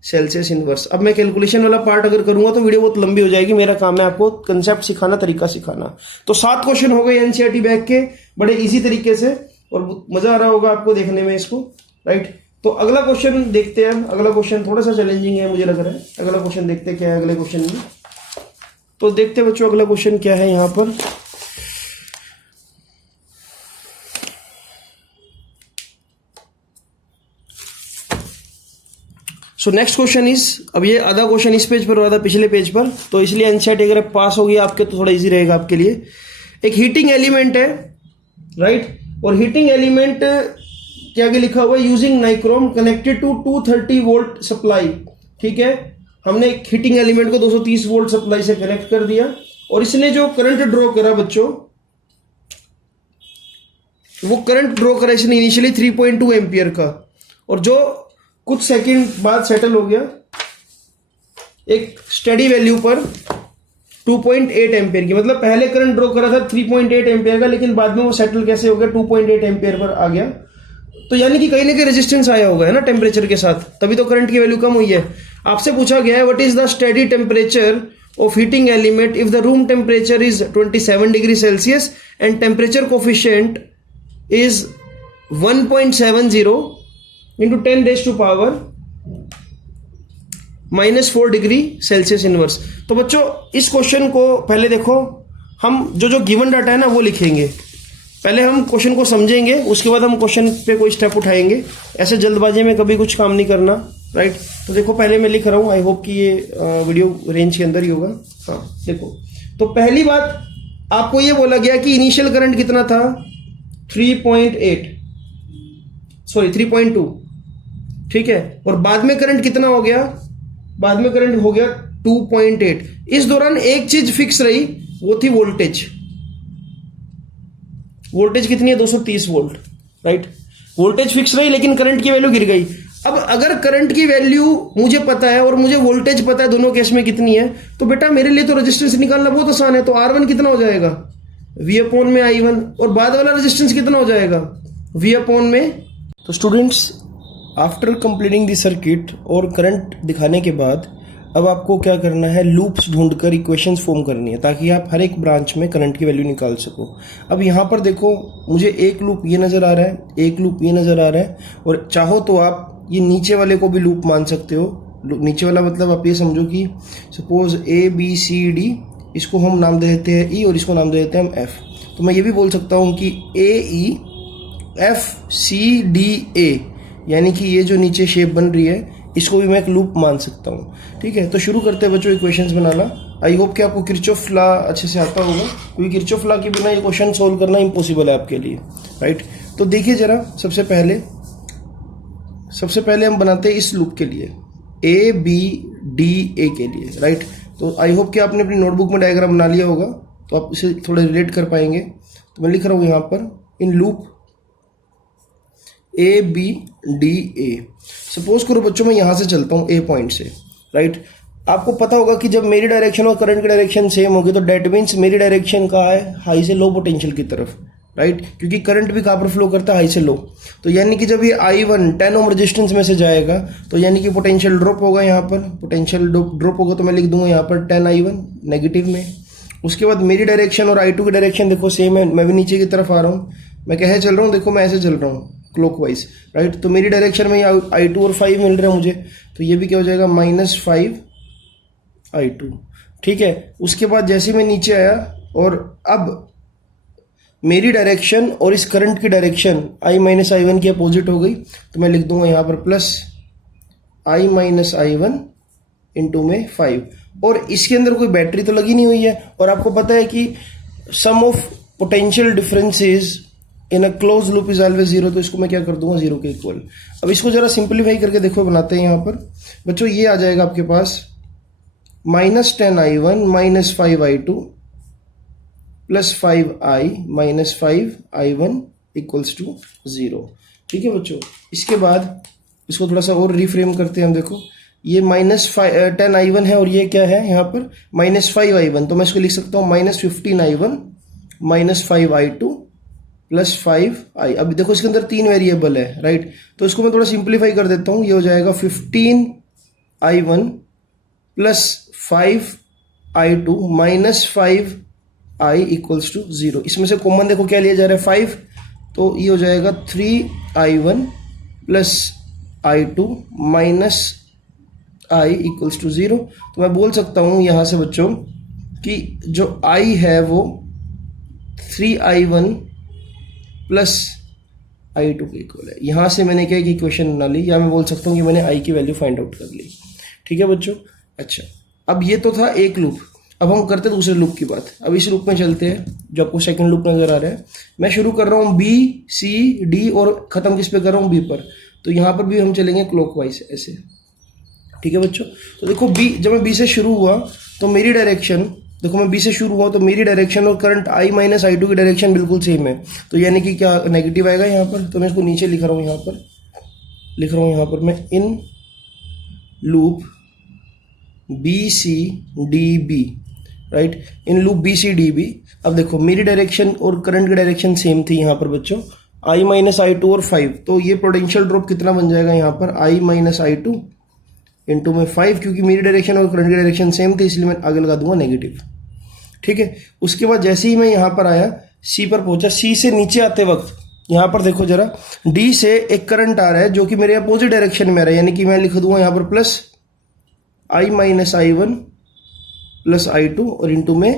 सेल्सियस इनवर्स। अब मैं कैलकुलेशन वाला पार्ट अगर करूंगा तो वीडियो बहुत लंबी हो जाएगी, मेरा काम है आपको कंसेप्ट सिखाना, तरीका सिखाना। तो 7 क्वेश्चन हो गए एनसीईआरटी बैग के, बड़े इजी तरीके से, और मजा आ रहा होगा आपको देखने में इसको, राइट। तो अगला क्वेश्चन देखते हैं। अगला क्वेश्चन थोड़ा सा चैलेंजिंग है मुझे लग रहा है। अगला क्वेश्चन देखते हैं क्या है अगले क्वेश्चन में। तो देखते हैं बच्चों अगला क्वेश्चन क्या है यहाँ पर। सो नेक्स्ट क्वेश्चन इज, अब ये आधा क्वेश्चन इस पेज पर और आधा पिछले पेज पर, तो इसलिए एनसीईआरटी अगर पास हो गया आपके तो थोड़ा इजी रहेगा आपके लिए। एक हीटिंग एलिमेंट है, राइट, और हीटिंग एलिमेंट क्या आगे लिखा हुआ है, using nichrome connected to 230 volt supply, ठीक है। हमने एक हीटिंग एलिमेंट को 230 वोल्ट सप्लाई से कनेक्ट कर दिया, और इसने जो करंट ड्रॉ करा बच्चों, वो करंट ड्रॉ करा इसने इनिशियली 3.2 एम्पियर का, और जो कुछ सेकंड बाद सेटल हो गया एक स्टडी वैल्यू पर 2.8 एम्पियर की। मतलब पहले करंट ड्रॉ करा था 3.8 एम्पियर का, लेकिन बाद में वो सेटल कैसे हो गया 2.8 एम्पियर पर आ गया। तो यानी कि कहीं ना कहीं रेजिस्टेंस आया होगा, है ना, टेम्परेचर के साथ, तभी तो करंट की वैल्यू कम हुई है। आपसे पूछा गया है what is the steady temperature of heating element if the room temperature is 27 degree Celsius and temperature coefficient is 1.70 into 10 raise to power -4 degree Celsius inverse. तो बच्चों इस क्वेश्चन को पहले देखो, हम जो गिवन डाटा है ना वो लिखेंगे। पहले हम क्वेश्चन को समझेंगे, उसके बाद हम क्वेश्चन पे कोई स्टेप उठाएंगे। ऐसे जल्दबाजी में कभी कुछ काम नहीं करना, राइट। तो देखो पहले मैं लिख रहा हूँ, आई होप कि ये वीडियो रेंज के अंदर ही होगा। हाँ देखो, तो पहली बात आपको ये बोला गया कि इनिशियल करंट कितना था 3.2, ठीक है, और बाद में करंट कितना हो गया, बाद में करंट हो गया 2.8। इस दौरान एक चीज फिक्स रही, वो थी वोल्टेज। वोल्टेज कितनी है 230 वोल्ट, राइट। वोल्टेज फिक्स रही लेकिन करंट की वैल्यू गिर गई। अब अगर करंट की वैल्यू मुझे पता है और मुझे वोल्टेज पता है दोनों केस में कितनी है, तो बेटा मेरे लिए तो रेजिस्टेंस निकालना बहुत आसान है। तो R1 कितना हो जाएगा V अपॉन में I1, और बाद वाला रेजिस्टेंस कितना हो जाएगा V अपॉन में। तो students after completing the circuit और करंट दिखाने के बाद अब आपको क्या करना है, लूप्स ढूंढकर इक्वेशंस फॉर्म करनी है, ताकि आप हर एक ब्रांच में करंट की वैल्यू निकाल सको। अब यहाँ पर देखो मुझे एक लूप ये नज़र आ रहा है, एक लूप ये नज़र आ रहा है, और चाहो तो आप ये नीचे वाले को भी लूप मान सकते हो। नीचे वाला मतलब आप ये समझो कि सपोज ABCD, इसको हम नाम दे देते हैं E और इसको नाम दे देते हैं हम F। तो मैं ये भी बोल सकता हूँ कि AEFCDA, यानी कि ये जो नीचे शेप बन रही है इसको भी मैं एक लूप मान सकता हूँ, ठीक है। तो शुरू करते हैं बच्चों इक्वेशंस बनाना। आई होप कि आपको किरचॉफ लॉ अच्छे से आता होगा, क्योंकि किरचॉफ लॉ के बिना ये क्वेश्चन सोल्व करना इम्पॉसिबल है आपके लिए, राइट। तो देखिए जरा, सबसे पहले हम बनाते हैं इस लूप के लिए ABDA के लिए, राइट। तो आई होप कि आपने अपनी नोटबुक में डायग्राम बना लिया होगा, तो आप इसे थोड़ा रिलेट कर पाएंगे। तो मैं लिख रहा हूँ यहाँ पर इन लूप ABDA। सपोज करो बच्चों मैं यहाँ से चलता हूँ A पॉइंट से, राइट। आपको पता होगा कि जब मेरी डायरेक्शन और करंट की डायरेक्शन सेम होगी तो डेट मीन्स मेरी डायरेक्शन कहाँ है, हाई से लो पोटेंशियल की तरफ, राइट, क्योंकि करंट भी कहाँ पर फ्लो करता है, हाई से लो। तो यानी कि जब ये I1 10 ओम रेजिस्टेंस में से जाएगा तो यानी कि पोटेंशियल ड्रॉप होगा, यहाँ पर पोटेंशियल ड्रॉप होगा, तो मैं लिख दूंगा यहाँ पर 10 I1 नेगेटिव में। उसके बाद मेरी डायरेक्शन और I2 की डायरेक्शन देखो सेम है, मैं भी नीचे की तरफ आ रहा हूँ, मैं कैसे चल रहा हूँ, देखो मैं ऐसे चल रहा हूँ क्लॉकवाइज, राइट। तो मेरी डायरेक्शन में I2 और 5 मिल रहे हैं मुझे, तो ये भी क्या हो जाएगा -5 I2, ठीक है। उसके बाद जैसे मैं नीचे आया और अब मेरी डायरेक्शन और इस करंट की direction I minus I one की अपोजिट हो गई, तो मैं लिख दूंगा यहाँ पर plus I minus I one into में 5, और इसके अंदर कोई बैटरी तो लगी नहीं हुई है, और आपको पता है कि sum of potential differences in a close loop is always zero, तो इसको मैं क्या कर दूंगा 0 के इक्वल। अब इसको जरा सिंप्लीफाई करके देखो, बनाते हैं यहाँ पर बच्चों। ये आ जाएगा आपके पास minus 10I1 minus 5I2 plus 5I minus 5I1 equals to 0। ठीक है बच्चों, इसके बाद इसको थोड़ा सा और रिफ्रेम करते हैं हम। देखो ये माइनस 10I1 है और ये क्या है यहाँ पर माइनस 5I1, तो मैं इसको लिख सकता हूँ minus 15I1 minus 5I2 plus 5I। अब देखो इसके अंदर 3 वेरिएबल है, राइट, तो इसको मैं थोड़ा सिंप्लीफाई कर देता हूँ। ये हो जाएगा 15I1 plus 5I2 minus 5I equals to 0। इसमें से कॉमन देखो क्या लिया जा रहा है 5, तो ये हो जाएगा 3I1 plus I2 minus I equals to 0। तो मैं बोल सकता हूँ यहाँ से बच्चों कि जो I है वो 3I1 प्लस I2 के इक्वल है। यहाँ से मैंने क्या कि इक्वेशन बना ली, या मैं बोल सकता हूँ कि मैंने I की वैल्यू फाइंड आउट कर ली। ठीक है बच्चों, अच्छा अब ये तो था एक लूप, अब हम करते हैं दूसरे लूप की बात। अब इस लूप में चलते हैं, जो आपको सेकंड लूप नजर आ रहा है। मैं शुरू कर रहा हूँ B C D और खत्म किस पे कर रहा हूँ B पर, तो यहाँ पर भी हम चलेंगे क्लॉकवाइज ऐसे। ठीक है बच्चों, तो देखो B, जब मैं B से शुरू हुआ तो मेरी डायरेक्शन, देखो मैं B से शुरू हुआ तो मेरी डायरेक्शन और करंट I माइनस I2 की डायरेक्शन बिल्कुल सेम है, तो यानी कि क्या नेगेटिव आएगा यहाँ पर। तो मैं इसको नीचे लिख रहा हूँ, यहाँ पर लिख रहा हूँ, यहाँ पर मैं in loop BCDB, right, in loop BCDB। अब देखो मेरी डायरेक्शन और करंट की डायरेक्शन सेम थी यहाँ पर बच्चों, I माइनस I2 और 5, तो ये पोटेंशियल ड्रॉप कितना बन जाएगा यहाँ पर I माइनस I2 इंटू में 5, क्योंकि मेरी डायरेक्शन और करंट की डायरेक्शन सेम थी इसलिए मैं आगे लगा दूंगा नेगेटिव। ठीक है, उसके बाद जैसे ही मैं यहाँ पर आया C पर पहुंचा, C से नीचे आते वक्त यहाँ पर देखो जरा D से एक करंट आ रहा है जो कि मेरे अपोजिट डायरेक्शन में आ रहा है, यानी कि मैं लिख दूंगा यहाँ पर plus I minus I1 plus I2 और इंटू में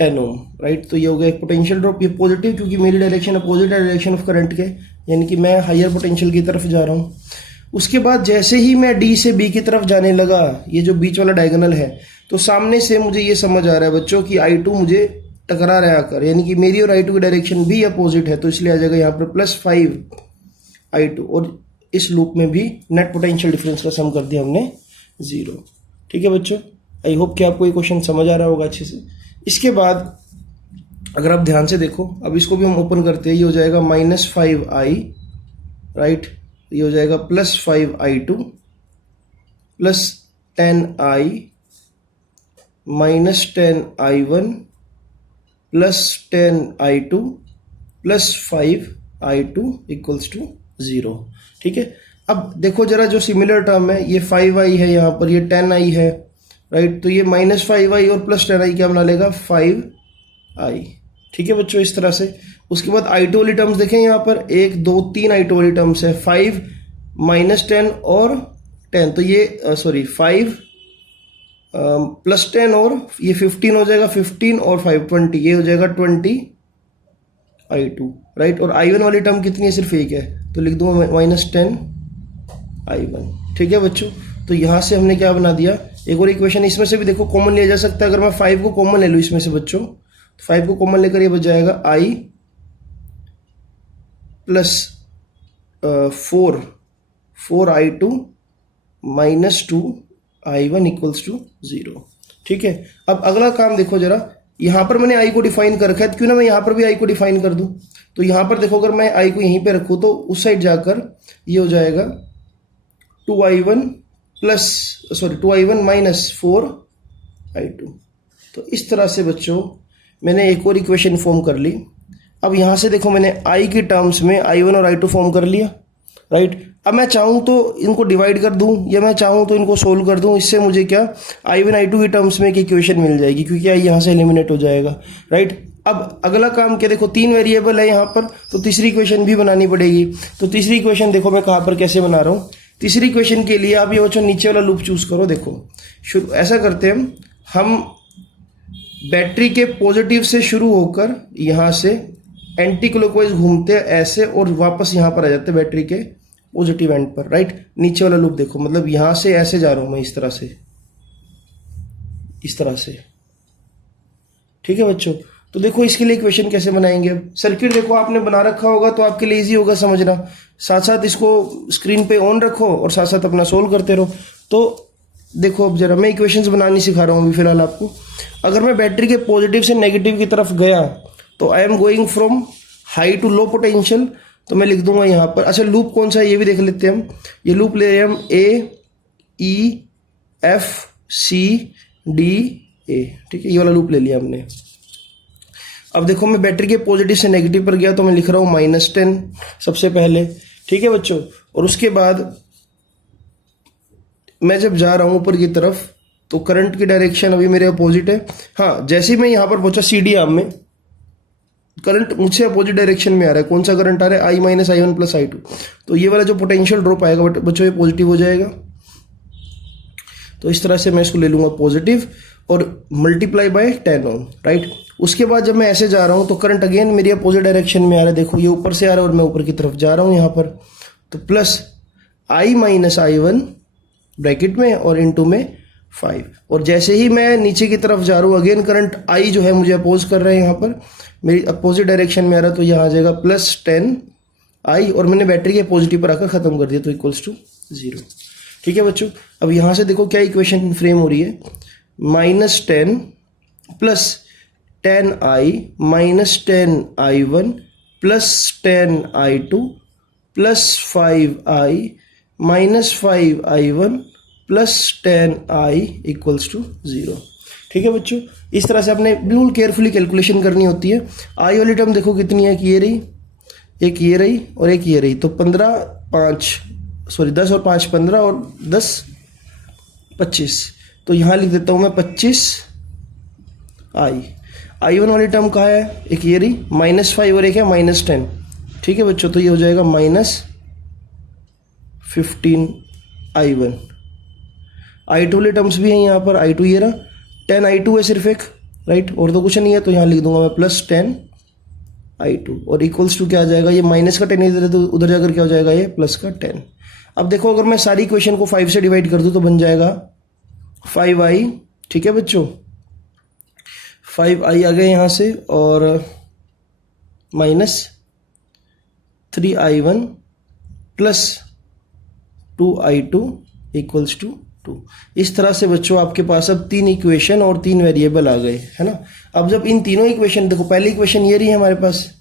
10 ओम, राइट। तो ये हो गया एक पोटेंशियल ड्रॉप, ये पॉजिटिव क्योंकि मेरी direction opposite direction of current के, यानी कि मैं हायर पोटेंशियल की तरफ जा रहा हूँ। उसके बाद जैसे ही मैं D से B की तरफ जाने लगा, ये जो बीच वाला डायगोनल है, तो सामने से मुझे ये समझ आ रहा है बच्चों कि I2 मुझे टकरा रहा है आकर, यानी कि मेरी और I2 की डायरेक्शन भी अपोजिट है, तो इसलिए आ जाएगा यहाँ पर प्लस 5I2, और इस लूप में भी नेट पोटेंशियल डिफरेंस का सम कर दिया हमने 0। ठीक है बच्चों, आई होप कि आपको ये क्वेश्चन समझ आ रहा होगा अच्छे से। इसके बाद अगर आप ध्यान से देखो, अब इसको भी हम ओपन करते हैं, ये हो जाएगा माइनस 5I, राइट, ये हो जाएगा plus 5I2 plus 10I minus 10I1 plus 10I2 plus 5I2 equals to 0। ठीक है, अब देखो जरा जो सिमिलर टर्म है, ये 5I है यहाँ पर, ये 10I है, राइट, तो ये माइनस 5I और प्लस 10I क्या बना लेगा 5I। ठीक है बच्चों, इस तरह से। उसके बाद I2 वाली टर्म्स देखें, यहाँ पर 1 2 3 I2 वाली टर्म्स है, 5 माइनस 10 और 10, तो ये सॉरी 5 प्लस 10 और ये 15 हो जाएगा, 15 और 5 20, ये हो जाएगा 20I2, राइट। और I1 वाली टर्म कितनी है, सिर्फ एक है, तो लिख दूंगा माइनस 10I1। ठीक है बच्चों, तो यहाँ से हमने क्या बना दिया, एक और इक्वेशन इसमें से भी देखो कॉमन लिया जा सकता है। अगर मैं 5 को कॉमन ले लूँ इसमें से बच्चों, तो 5 को कॉमन लेकर ये बच जाएगा I plus 4I2 minus 2I1 equals to 0। ठीक है, अब अगला काम देखो जरा, यहाँ पर मैंने I को डिफाइन कर रखा है, क्यों ना मैं यहाँ पर भी I को डिफाइन कर दूं। तो यहाँ पर देखो अगर मैं I को यहीं पे रखूँ तो उस साइड जाकर ये हो जाएगा 2I1 plus sorry 2I1 minus 4I2। तो इस तरह से बच्चों मैंने एक और इक्वेशन फॉर्म कर ली। अब यहाँ से देखो मैंने I की टर्म्स में I1 और I2 फॉर्म कर लिया, राइट। अब मैं चाहूँ तो इनको डिवाइड कर दूँ या मैं चाहूँ तो इनको सोल्व कर दूँ, इससे मुझे क्या I1 I2 की टर्म्स में एक इक्वेशन मिल जाएगी, क्योंकि I यहाँ से एलिमिनेट हो जाएगा, राइट। अब अगला काम क्या, देखो 3 वेरिएबल है यहाँ पर, तो तीसरी इक्वेशन भी बनानी पड़ेगी। तो तीसरी इक्वेशन देखो मैं कहाँ पर कैसे बना रहा हूँ। तीसरी इक्वेशन के लिए आप ये बच्चों नीचे वाला लूप चूज करो। देखो ऐसा करते हैं हम बैटरी के पॉजिटिव से शुरू होकर यहाँ से एंटी क्लॉकवाइज घूमते हैं ऐसे और वापस यहाँ पर आ जाते हैं बैटरी के पॉजिटिव एंड पर, राइट। नीचे वाला लूप देखो, मतलब यहाँ से ऐसे जा रहा हूँ मैं, इस तरह से, इस तरह से, ठीक है बच्चों। तो देखो इसके लिए इक्वेशन कैसे बनाएंगे। सर्किट देखो आपने बना रखा होगा तो आपके लिए इजी होगा समझना। साथ साथ इसको स्क्रीन पे ऑन रखो और साथ साथ अपना सोल्व करते रहो। तो देखो अब जरा मैं इक्वेशंस बनानी सिखा रहा हूँ अभी फिलहाल आपको। अगर मैं बैटरी के पॉजिटिव से नेगेटिव की तरफ गया तो I am going from high to low potential, तो मैं लिख दूंगा यहाँ पर। अच्छा लूप कौन सा है ये भी देख लेते हैं हम। ये लूप ले रहे हैं हम AEFCDA, ठीक है, ये वाला लूप ले लिया हमने। अब देखो मैं बैटरी के पॉजिटिव से नेगेटिव पर गया तो मैं लिख रहा हूँ -10 सबसे पहले, ठीक है बच्चों। और उसके बाद मैं जब जा रहा हूँ ऊपर की तरफ तो करंट की डायरेक्शन अभी मेरे अपोजिट है। हाँ, जैसे ही मैं यहाँ पर पहुंचा CD आर्म में, करंट मुझसे अपोजिट डायरेक्शन में आ रहा है। कौन सा करंट आ रहा है? I- I1 + I2। तो ये वाला जो पोटेंशियल ड्रॉप आएगा बच्चों ये पॉजिटिव हो जाएगा। तो इस तरह से मैं इसको ले लूंगा पॉजिटिव और मल्टीप्लाई बाय 10 ओम, राइट। उसके बाद जब मैं ऐसे जा रहा हूं तो करंट अगेन मेरी अपोजिट डायरेक्शन में आ रहा है। देखो ये ऊपर से आ रहा है और मैं ऊपर की तरफ जा रहा हूं यहाँ पर। तो प्लस I- I1 ब्रैकेट में और इनटू में 5। और जैसे ही मैं नीचे की तरफ जा रहा हूँ अगेन करंट I जो है मुझे अपोज कर रहा है, यहाँ पर मेरी अपोजिट डायरेक्शन में आ रहा है। तो यहाँ आ जाएगा +10 I और मैंने बैटरी के पॉजिटिव पर आकर खत्म कर दिया, तो इक्वल्स टू 0, ठीक है बच्चों। अब यहाँ से देखो क्या इक्वेशन फ्रेम हो रही है, -10 + 10I - 10I1 + 10I2 + 5I - 5I1 + 10I = 0, ठीक है बच्चों। इस तरह से आपने बिल्कुल केयरफुली कैलकुलेशन करनी होती है। I वाली टर्म देखो कितनी है कि ये रही, एक ये रही और एक ये रही। तो 10 और 5 15 और 10 25। तो यहाँ लिख देता हूँ मैं 25I। I1 वाली टर्म कहाँ है? एक ये रही -5 और एक है -10, ठीक है बच्चों। तो ये हो जाएगा -15I1। I2 वाली टर्म्स भी हैं यहाँ पर। I2 ये रहा, 10I2 है सिर्फ एक, राइट, और तो कुछ नहीं है। तो यहाँ लिख दूंगा मैं +10I2 और इक्वल्स टू क्या आ जाएगा, ये माइनस का 10 इधर है तो उधर जाकर क्या हो जाएगा, ये प्लस का 10। अब देखो अगर मैं सारी इक्वेशन को 5 से डिवाइड कर दूं तो बन जाएगा 5I, ठीक है बच्चों। 5I आ गए यहाँ से और -3I1 + 2I2 = 2। इस तरह से बच्चों आपके पास अब 3 इक्वेशन और 3 वेरिएबल आ गए, है ना। अब जब इन तीनों इक्वेशन, देखो पहली इक्वेशन ये रही है हमारे पास,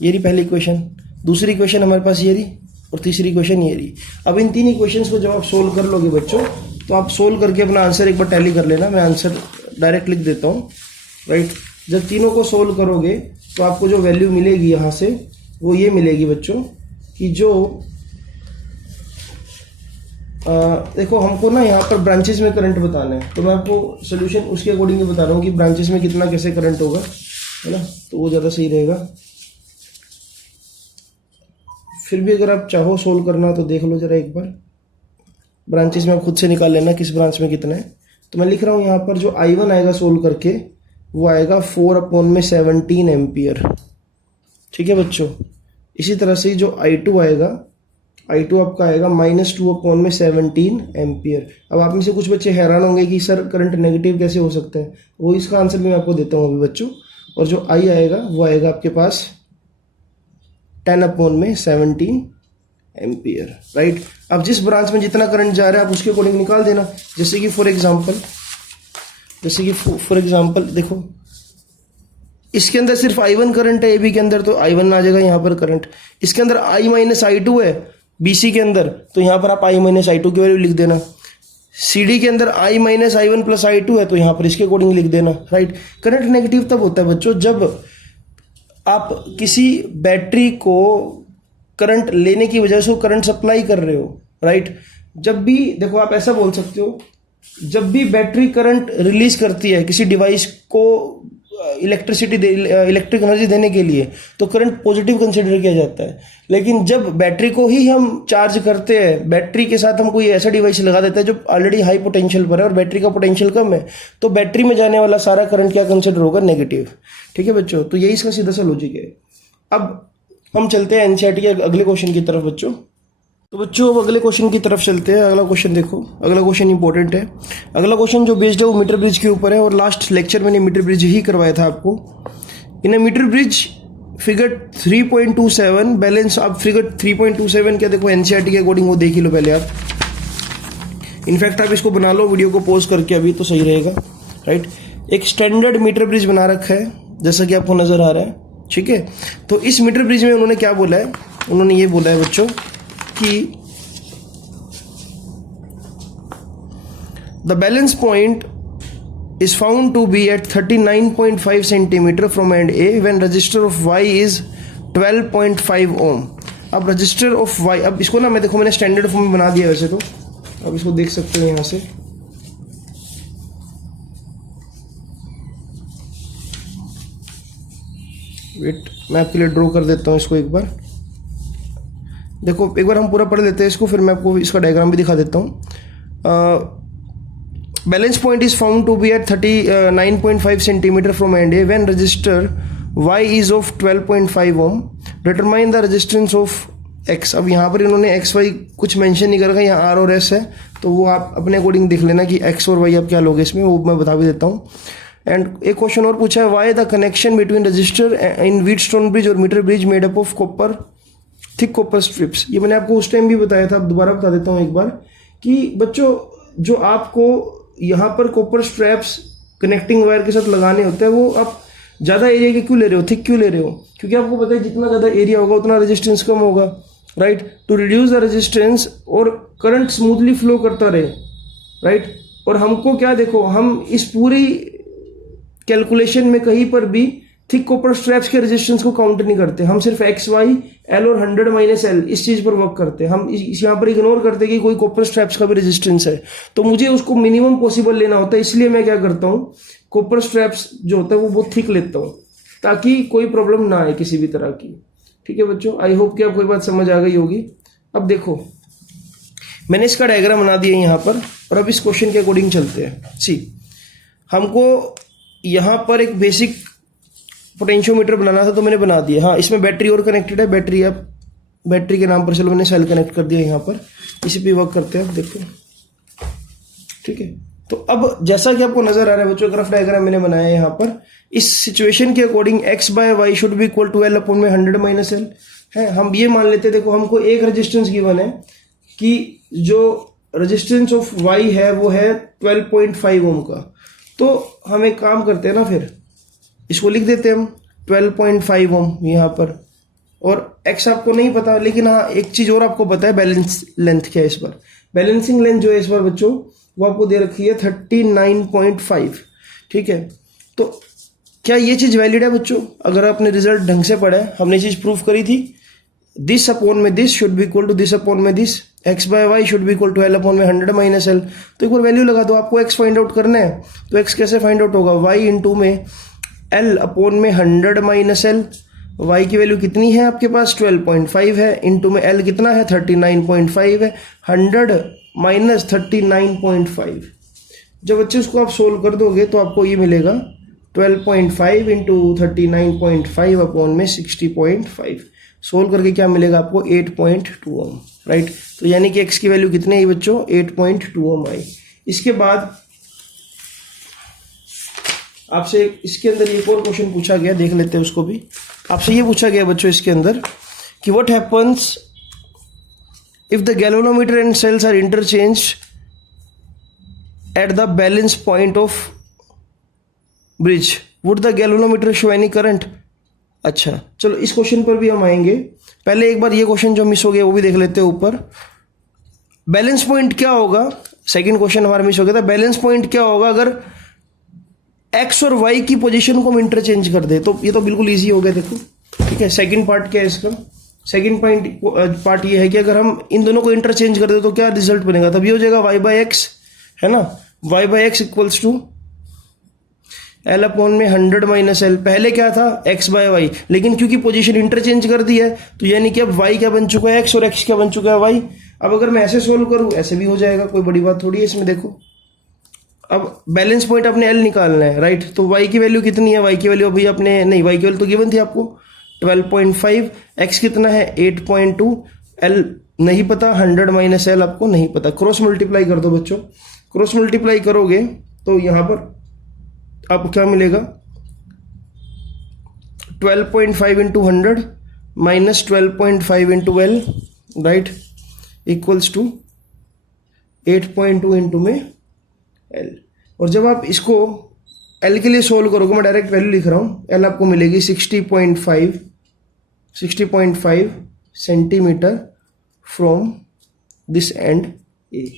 ये रही पहली इक्वेशन, दूसरी इक्वेशन हमारे पास ये रही और तीसरी इक्वेशन ये रही। अब इन 3 इक्वेशंस को जब आप सोल्व कर लोगे बच्चों तो आप सोल्व करके अपना आंसर एक बार टैली कर लेना। मैं आंसर डायरेक्ट लिख देता हूँ, राइट। जब तीनों को सोल्व करोगे तो आपको जो वैल्यू मिलेगी यहाँ से वो ये मिलेगी बच्चों कि जो देखो हमको ना यहाँ पर ब्रांचेस में करंट बताना है, तो मैं आपको सोल्यूशन उसके अकॉर्डिंग बता रहा हूँ कि ब्रांचेस में कितना कैसे करंट होगा, है ना, तो वो ज़्यादा सही रहेगा। फिर भी अगर आप चाहो सोल्व करना तो देख लो जरा एक बार, ब्रांचेस में आप खुद से निकाल लेना किस ब्रांच में कितना है। तो मैं लिख रहा हूँ यहाँ पर जो I1 आएगा सोल्व करके वो आएगा 4/17 एम्पियर, ठीक है बच्चों। इसी तरह से जो I2 आएगा, I2 आपका आएगा -2/17 एम्पियर। अब आप में से कुछ बच्चे हैरान होंगे कि सर करंट नेगेटिव कैसे हो सकता है, वो इसका आंसर भी मैं आपको देता हूँ अभी बच्चों। और जो I आएगा वो आएगा आपके पास 10/17 एम्पियर, राइट। अब जिस ब्रांच में जितना करंट जा रहा है आप उसके अकॉर्डिंग निकाल देना। जैसे कि फॉर एग्जांपल देखो इसके अंदर सिर्फ I1 करंट है AB के अंदर, तो I1 आ जाएगा यहाँ पर करंट। इसके अंदर I- I2 है BC के अंदर, तो यहाँ पर आप I- I2 की वैल्यू लिख देना। CD के अंदर I- I1 + I2 है, तो यहाँ पर इसके अकॉर्डिंग लिख देना, राइट। करंट नेगेटिव तब होता है बच्चों जब आप किसी बैटरी को करंट लेने की वजह से वो करंट सप्लाई कर रहे हो, राइट। जब भी देखो आप ऐसा बोल सकते हो, जब भी बैटरी करंट रिलीज करती है किसी डिवाइस को इलेक्ट्रिक एनर्जी देने के लिए, तो करंट पॉजिटिव कंसिडर किया जाता है। लेकिन जब बैटरी को ही हम चार्ज करते हैं, बैटरी के साथ हम कोई ऐसा डिवाइस लगा देते हैं जो ऑलरेडी हाई पोटेंशियल पर है और बैटरी का पोटेंशियल कम है, तो बैटरी में जाने वाला सारा करंट क्या कंसिडर होगा, नेगेटिव, ठीक है बच्चों। तो यही इसका सीधा सा लॉजिक है। अब हम चलते हैं एनसीईआरटी के अगले क्वेश्चन की तरफ बच्चों। तो बच्चों अब अगले क्वेश्चन की तरफ चलते हैं। अगला क्वेश्चन देखो, अगला क्वेश्चन इंपॉर्टेंट है। अगला क्वेश्चन जो बेस्ड है वो मीटर ब्रिज के ऊपर है और लास्ट लेक्चर मैंने मीटर ब्रिज ही करवाया था आपको। इन ए मीटर ब्रिज फिगर 3.27 बैलेंस। अब फिगर 3.27 क्या देखो एनसीईआरटी के अकॉर्डिंग वो देख ही लो पहले आप। इनफैक्ट आप इसको बना लो वीडियो को पॉज करके अभी तो सही रहेगा, राइट। एक स्टैंडर्ड मीटर ब्रिज बना रखा है जैसा कि आपको नजर आ रहा है, ठीक है। तो इस मीटर ब्रिज में उन्होंने क्या बोला है, उन्होंने ये बोला है बच्चों कि the balance point is found to be at 39.5 centimeter from end A when resistor of Y is 12.5 ohm। अब रजिस्टर ऑफ Y, अब इसको ना मैं देखो मैंने स्टैंडर्ड फॉर्म में बना दिया वैसे तो, अब इसको देख सकते हो यहां से। वेट मैं आपके लिए ड्रॉ कर देता हूं इसको एक बार। देखो एक बार हम पूरा पढ़ लेते हैं इसको, फिर मैं आपको इसका डायग्राम भी दिखा देता हूं। Balance point is found to be at 39.5 centimeter from end A when resistor Y is of 12.5 ohm। Determine the resistance of X। अब यहाँ पर इन्होंने X Y कुछ मेंशन नहीं कर रखा, यहाँ R और S है तो वो आप अपने अकॉर्डिंग देख लेना कि X और Y आप क्या लोगे इसमें, वो मैं बता भी देता हूँ। एंड एक क्वेश्चन और पूछा है, why the connection between register in Wheatstone bridge और metre bridge made up of copper thick copper strips. ये मैंने आपको उस टाइम भी बताया था, अब दोबारा बता देता हूँ एक बार कि बच्चों जो आपको यहाँ पर कॉपर स्ट्रैप्स कनेक्टिंग वायर के साथ लगाने होते हैं वो आप ज़्यादा एरिया के क्यों ले रहे हो, थिक क्यों ले रहे हो, क्योंकि आपको पता है जितना ज़्यादा एरिया होगा उतना रेजिस्टेंस कम होगा, right. To reduce the resistance और करंट स्मूथली फ्लो करता रहे, राइट। और हमको क्या देखो, हम इस पूरी कैलकुलेशन में कहीं पर भी थिक कॉपर स्ट्रैप्स के रेजिस्टेंस को काउंट नहीं करते, हम सिर्फ एक्स वाई एल और 100 माइनस एल इस चीज पर वर्क करते हैं। हम यहाँ पर इग्नोर करते हैं कि कोई कॉपर स्ट्रैप्स का भी रेजिस्टेंस है, तो मुझे उसको मिनिमम पॉसिबल लेना होता है। इसलिए मैं क्या करता हूँ, कॉपर स्ट्रैप्स जो होता है वो बहुत थिक लेता हूँ ताकि कोई प्रॉब्लम ना आए किसी भी तरह की, ठीक है बच्चों। आई होप कि आपको ये बात समझ आ गई होगी। अब देखो मैंने इसका डायग्राम बना दिया यहाँ पर और अब इस क्वेश्चन के अकॉर्डिंग चलते हैं। सी हमको यहाँ पर एक बेसिक पोटेंशियोमीटर बनाना था तो मैंने बना दिया। हाँ इसमें बैटरी और कनेक्टेड है, बैटरी अब बैटरी के नाम पर चलो मैंने सेल कनेक्ट कर दिया यहाँ पर, इसी पे वर्क करते हैं देखो, ठीक है। तो अब जैसा कि आपको नजर आ रहा है बच्चों, ग्राफ डायग्राम मैंने बनाया है यहाँ पर। इस सिचुएशन के according X by Y should be equal to L upon में 100 माइनस एल है। हम ये मान लेते हैं, देखो हमको एक रेजिस्टेंस गिवन है कि जो रेजिस्टेंस ऑफ वाई है वो है 12.5 ओम का। तो हम एक काम करते हैं ना, फिर इसको लिख देते हैं हम 12.5 ओम यहाँ पर, और x आपको नहीं पता, लेकिन हाँ एक चीज और आपको पता है, बैलेंस लेंथ क्या है इस बार। बैलेंसिंग लेंथ जो है इस बार बच्चों वो आपको दे रखी है 39.5, ठीक है। तो क्या ये चीज वैलिड है बच्चों? अगर आपने रिजल्ट ढंग से पढ़ा है, हमने चीज प्रूफ करी थी, दिस अपॉन में this should be equal to this upon में this, X by Y should be equal to L upon में 100 माइनस एल। तो एक बार वैल्यू लगा दो, आपको एक्स फाइंड आउट करना है तो एक्स कैसे फाइंड आउट होगा, वाई इंटू में एल अपॉन में 100 माइनस एल। वाई की वैल्यू कितनी है आपके पास 12.5 है, इंटू में एल कितना है 39.5 है, 100 माइनस 39.5। जब बच्चे उसको आप सोल्व कर दोगे तो आपको ये मिलेगा 12.5 इंटू 39.5 अपॉन में 60.5। सोल्व करके क्या मिलेगा आपको 8.2 ओम, राइट। तो यानी कि एक्स की वैल्यू कितनी आई बच्चों 8.2 ओम आई। इसके बाद आपसे इसके अंदर एक और क्वेश्चन पूछा गया, देख लेते हैं उसको भी। आपसे ये पूछा गया बच्चों इसके अंदर कि what happens if the galvanometer and cells are interchanged at the balance point of bridge, would the galvanometer show any current. अच्छा चलो इस क्वेश्चन पर भी हम आएंगे, पहले एक बार ये क्वेश्चन जो मिस हो गया वो भी देख लेते हैं ऊपर। बैलेंस पॉइंट क्या होगा, सेकंड क्वेश्चन हमारा मिस हो गया था। बैलेंस पॉइंट क्या होगा अगर एक्स और वाई की पोजीशन को हम इंटरचेंज कर दे, तो ये तो बिल्कुल इजी हो गया देखो, ठीक है। सेकंड पार्ट क्या है इसका, सेकंड पार्ट ये है कि अगर हम इन दोनों को इंटरचेंज कर दे तो क्या रिजल्ट बनेगा, तब ये हो जाएगा वाई बाई एक्स, है ना। Y by X equals to L upon में 100 माइनस एल। पहले क्या था एक्स बाय वाई, लेकिन क्योंकि पोजीशन इंटरचेंज कर दी है तो यानी कि अब वाई क्या बन चुका है एक्स और एक्स क्या बन चुका है वाई। अब अगर मैं ऐसे सोल्व करूं ऐसे भी हो जाएगा, कोई बड़ी बात थोड़ी है इसमें। देखो अब बैलेंस पॉइंट अपने एल निकालना है, राइट। तो वाई की वैल्यू कितनी है, वाई की वैल्यू अभी अपने नहीं, वाई की वैल्यू तो गिवन थी आपको 12.5, x कितना है 8.2, l नहीं पता, 100 माइनस l आपको नहीं पता। क्रॉस मल्टीप्लाई कर दो बच्चों, क्रॉस मल्टीप्लाई करोगे तो यहां पर आपको क्या मिलेगा 12.5 into 100 minus 12.5 into l, right, equals to 8.2 into में l। और जब आप इसको l के लिए सोल्व करोगे, मैं डायरेक्ट वैल्यू लिख रहा हूं, l आपको मिलेगी 60.5 सेंटीमीटर फ्रॉम दिस एंड ए।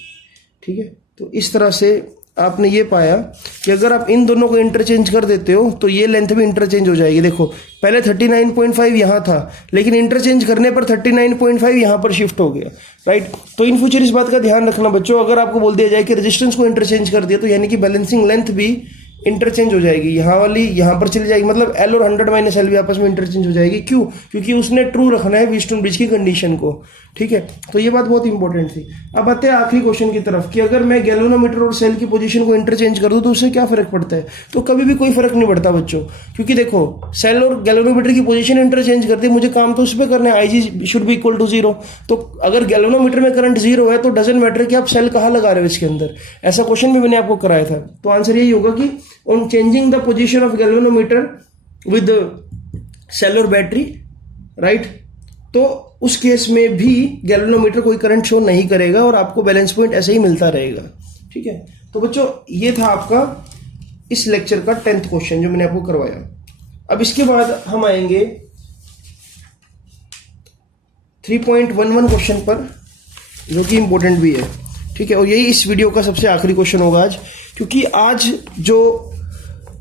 ठीक है, तो इस तरह से आपने ये पाया कि अगर आप इन दोनों को इंटरचेंज कर देते हो तो ये लेंथ भी इंटरचेंज हो जाएगी। देखो पहले 39.5 यहाँ था, लेकिन इंटरचेंज करने पर 39.5 यहाँ पर शिफ्ट हो गया, राइट। तो इन फ्यूचर इस बात का ध्यान रखना बच्चों, अगर आपको बोल दिया जाए कि रेजिस्टेंस को इंटरचेंज कर दिया तो यानी कि बैलेंसिंग लेंथ भी इंटरचेंज हो जाएगी, यहाँ वाली यहाँ पर चली जाएगी, मतलब L और 100 माइनस L भी आपस में इंटरचेंज हो जाएगी। क्यों? क्योंकि उसने ट्रू रखना है व्हीटस्टोन ब्रिज की कंडीशन को। ठीक है, तो ये बात बहुत इंपॉर्टेंट थी। अब आते हैं आखिरी क्वेश्चन की तरफ कि अगर मैं गैल्वेनोमीटर और सेल की पोजीशन को इंटरचेंज कर दूं तो उससे क्या फर्क पड़ता है? तो कभी भी कोई फर्क नहीं पड़ता बच्चों, क्योंकि देखो सेल और गैल्वेनोमीटर की पोजीशन इंटरचेंज करते हैं, मुझे काम तो उस पर करना है, IG should be equal to 0। तो अगर गैल्वेनोमीटर में करंट 0 है तो डजंट मैटर कि आप सेल कहाँ लगा रहे हो इसके अंदर। ऐसा क्वेश्चन भी मैंने आपको कराया था। तो आंसर यही होगा कि on changing the position of galvanometer with cell और बैटरी, राइट, तो उस केस में भी गैल्वेनोमीटर कोई करंट शो नहीं करेगा और आपको बैलेंस पॉइंट ऐसे ही मिलता रहेगा। ठीक है, तो बच्चों ये था आपका इस लेक्चर का 10th क्वेश्चन जो मैंने आपको करवाया। अब इसके बाद हम आएंगे 3.11 क्वेश्चन पर, जो कि इंपॉर्टेंट भी है। ठीक है, और यही इस वीडियो का सबसे आखिरी क्वेश्चन होगा आज, क्योंकि आज जो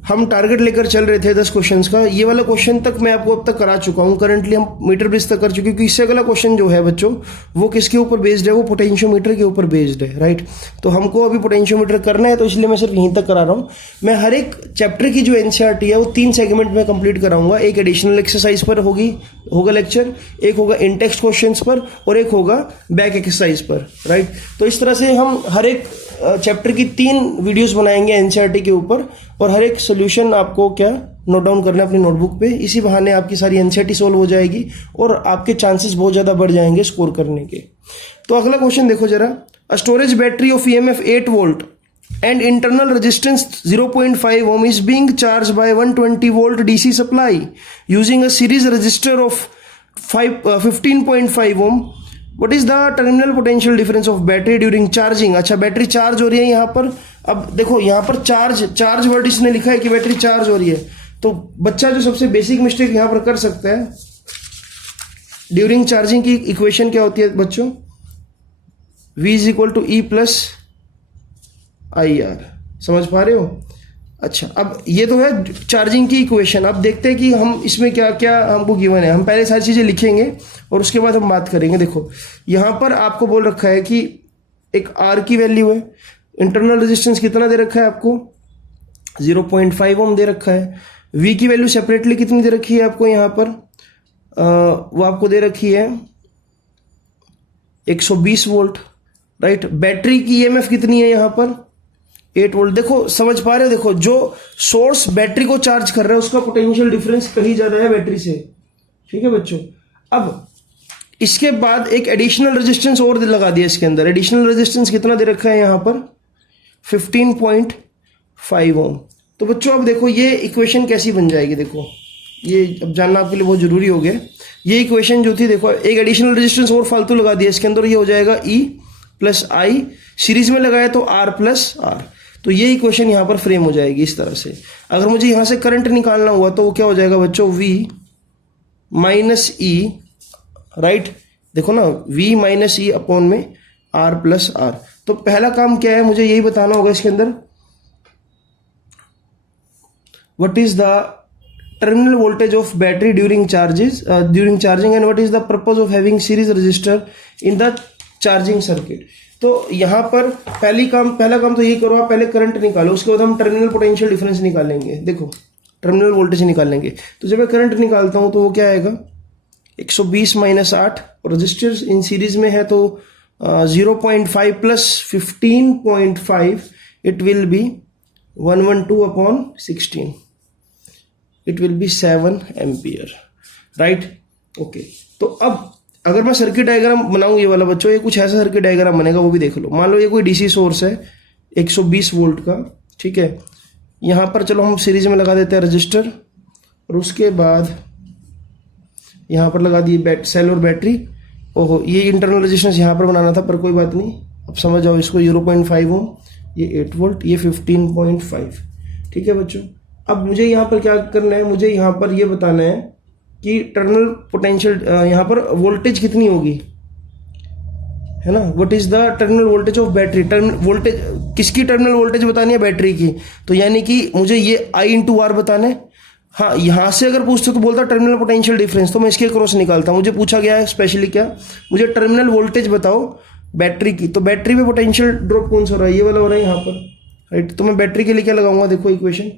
हम टारगेट लेकर चल रहे थे 10 क्वेश्चंस का, ये वाला क्वेश्चन तक मैं आपको अब तक करा चुका हूँ। करंटली हम मीटर ब्रिज तक कर चुके हैं, क्योंकि इससे अगला क्वेश्चन जो है बच्चों वो किसके ऊपर बेस्ड है? वो पोटेंशियोमीटर के ऊपर बेस्ड है, राइट। तो हमको अभी पोटेंशियोमीटर करना है, तो इसलिए मैं सिर्फ यहीं तक करा रहा हूँ। मैं हर एक चैप्टर की जो एनसीईआरटी है वो 3 सेगमेंट में कंप्लीट कराऊंगा। एक एडिशनल एक्सरसाइज पर होगा लेक्चर, एक होगा इन टेक्स्ट क्वेश्चन पर, और एक होगा बैक एक्सरसाइज पर, राइट। तो इस तरह से हम हर एक चैप्टर की 3 वीडियोस बनाएंगे एनसीईआरटी के ऊपर, और हर एक सोल्यूशन आपको क्या नोट डाउन करना है अपनी नोटबुक पे। इसी बहाने आपकी सारी एनसीईआरटी सोल्व हो जाएगी और आपके चांसेस बहुत ज़्यादा बढ़ जाएंगे स्कोर करने के। तो अगला क्वेश्चन देखो जरा। A storage battery of EMF 8 volt and internal resistance 0.5 ohm is being charged by 120 volt DC supply using a series resistor of 15.5 ohm. What is the terminal potential difference of battery during charging? अच्छा, battery charge हो रही है यहाँ पर। अब देखो यहाँ पर चार्ज वर्ड इसने लिखा है कि बैटरी चार्ज हो रही है, तो बच्चा जो सबसे बेसिक मिस्टेक यहाँ पर कर सकता है, ड्यूरिंग चार्जिंग की इक्वेशन क्या होती है बच्चों? V is equal to E plus IR। समझ पा रहे हो? अच्छा, अब ये तो है चार्जिंग की इक्वेशन। अब देखते हैं कि हम इसमें क्या क्या हमको गिवन है। हम पहले सारी चीज़ें लिखेंगे और उसके बाद हम बात करेंगे। देखो यहाँ पर आपको बोल रखा है कि एक R की वैल्यू है, इंटरनल रेजिस्टेंस कितना दे रखा है आपको? 0.5 ओम दे रखा है। V की वैल्यू सेपरेटली कितनी दे रखी है आपको यहाँ पर? वो आपको दे रखी है 120 वोल्ट, राइट। बैटरी की EMF कितनी है यहाँ पर? 8 वोल्ट। देखो समझ पा रहे हो? देखो जो सोर्स बैटरी को चार्ज कर रहा है उसका पोटेंशियल डिफरेंस कहीं ज्यादा है बैटरी से। ठीक है बच्चों, अब इसके बाद एक एडिशनल रेजिस्टेंस और लगा दिया इसके अंदर। एडिशनल रेजिस्टेंस कितना दे रखा है यहाँ पर? 15.5 ओम। तो बच्चों अब देखो ये इक्वेशन कैसी बन जाएगी। देखो ये अब जानना आपके लिए बहुत जरूरी हो गया। ये इक्वेशन जो थी, देखो एक एडिशनल रेजिस्टेंस और फालतू लगा दिया इसके अंदर, ये हो जाएगा E प्लस I, सीरीज में लगाया तो R प्लस R। तो ये इक्वेशन यहाँ पर फ्रेम हो जाएगी इस तरह से। अगर मुझे यहाँ से करंट निकालना हुआ तो वो क्या हो जाएगा बच्चों? V minus E, right. देखो ना, V माइनस E अपॉन में R प्लस R। तो पहला काम क्या है, मुझे यही बताना होगा इसके अंदर, what is the terminal voltage of battery during charging and what is the purpose of having series register in the charging circuit. तो यहाँ पर पहला काम तो यही करो, आप पहले करंट निकालो, उसके बाद हम टर्मिनल पोटेंशियल डिफरेंस निकालेंगे। देखो टर्मिनल वोल्टेज निकालेंगे, तो जब मैं करंट निकालता हूँ तो वो क्या आएगा? 120 माइनस 8, और रजिस्टर्स इन सीरीज में है तो 0.5 plus 15.5, it will be 112 upon 16, it will be 7 ampere, right. Okay, तो अब अगर मैं सर्किट डायग्राम बनाऊं ये वाला बच्चों, ये कुछ ऐसा सर्किट डायग्राम बनेगा, वो भी देख लो। मान लो ये कोई डीसी सोर्स है 120 वोल्ट का, ठीक है। यहाँ पर चलो हम सीरीज में लगा देते हैं रजिस्टर, और उसके बाद यहाँ पर लगा दिए सेल और बैटरी। ओहो, ये इंटरनल रेजिस्टेंस यहाँ पर बनाना था, पर कोई बात नहीं, अब समझ जाओ इसको। 0.5 ओम, ये 8 वोल्ट, ये 15.5, ठीक है बच्चों। अब मुझे यहाँ पर क्या करना है, मुझे यहाँ पर ये बताना है कि टर्मिनल पोटेंशियल, यहाँ पर वोल्टेज कितनी होगी, है ना। What is the terminal voltage of battery. Terminal voltage किसकी टर्मिनल वोल्टेज बतानी है, बैटरी की। तो यानी कि मुझे ये I इंटू आर बताना है। हाँ, यहां से अगर पूछते तो बोलता टर्मिनल पोटेंशियल डिफरेंस, तो मैं इसके क्रॉस निकालता हूं। मुझे पूछा गया है स्पेशली क्या, मुझे टर्मिनल वोल्टेज बताओ बैटरी की। तो बैटरी में पोटेंशियल ड्रॉप कौन सा हो रहा है, ये वाला हो रहा है यहाँ पर, राइट। तो मैं बैटरी के लिए क्या लगाऊंगा, देखो equation,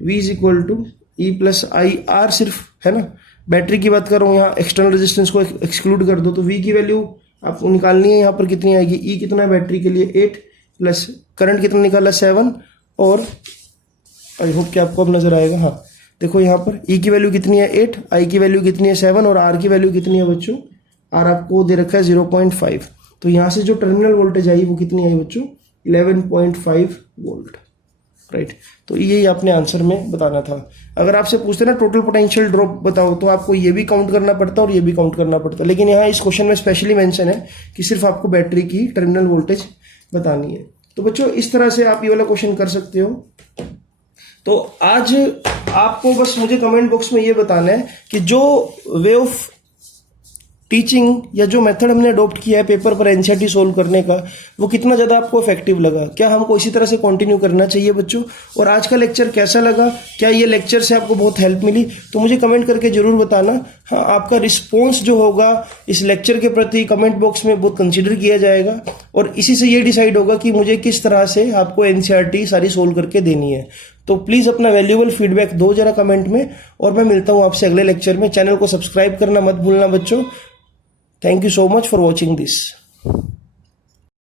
V is equal to E plus I R, सिर्फ, है ना। बैटरी की बात कर रहा हूँ, यहाँ एक्सटर्नल रेजिस्टेंस को एक्सक्लूड कर दो, तो V की वैल्यू आपको निकालनी है। यहाँ पर कितनी आएगी, E कितना है बैटरी के लिए 8, प्लस करंट कितना निकाला 7, और आई होप कि आपको अब नजर आएगा। हाँ देखो यहाँ पर E की वैल्यू कितनी है 8, I की वैल्यू कितनी है 7, और R की वैल्यू कितनी है बच्चों, R आपको दे रखा है 0.5। तो यहाँ से जो टर्मिनल वोल्टेज आई वो कितनी आई बच्चों, 11.5 वोल्ट, राइट। तो यही आपने आंसर में बताना था। अगर आपसे पूछते ना टोटल पोटेंशियल ड्रॉप बताओ, तो आपको ये भी काउंट करना पड़ता और ये भी काउंट करना पड़ता, लेकिन यहाँ इस क्वेश्चन में स्पेशली मेंशन है कि सिर्फ आपको बैटरी की टर्मिनल वोल्टेज बतानी है। तो बच्चों इस तरह से आप ये वाला क्वेश्चन कर सकते हो। तो आज आपको बस मुझे कमेंट बॉक्स में ये बताना है कि जो वे ऑफ टीचिंग या जो मेथड हमने अडॉप्ट किया है पेपर पर एनसीईआरटी सोल्व करने का, वो कितना ज़्यादा आपको इफेक्टिव लगा। क्या हमको इसी तरह से कंटिन्यू करना चाहिए बच्चों। और आज का लेक्चर कैसा लगा, क्या ये लेक्चर से आपको बहुत हेल्प मिली, तो मुझे कमेंट करके जरूर बताना। हाँ, आपका रिस्पॉन्स जो होगा इस लेक्चर के प्रति कमेंट बॉक्स में बहुत कंसिडर किया जाएगा, और इसी से ये डिसाइड होगा कि मुझे किस तरह से आपको एनसीईआरटी सारी सोल्व करके देनी है। तो प्लीज़ अपना वैल्यूएबल फीडबैक दो जरा कमेंट में, और मैं मिलता हूँ आपसे अगले लेक्चर में। चैनल को सब्सक्राइब करना मत भूलना बच्चों। Thank you so much for watching this.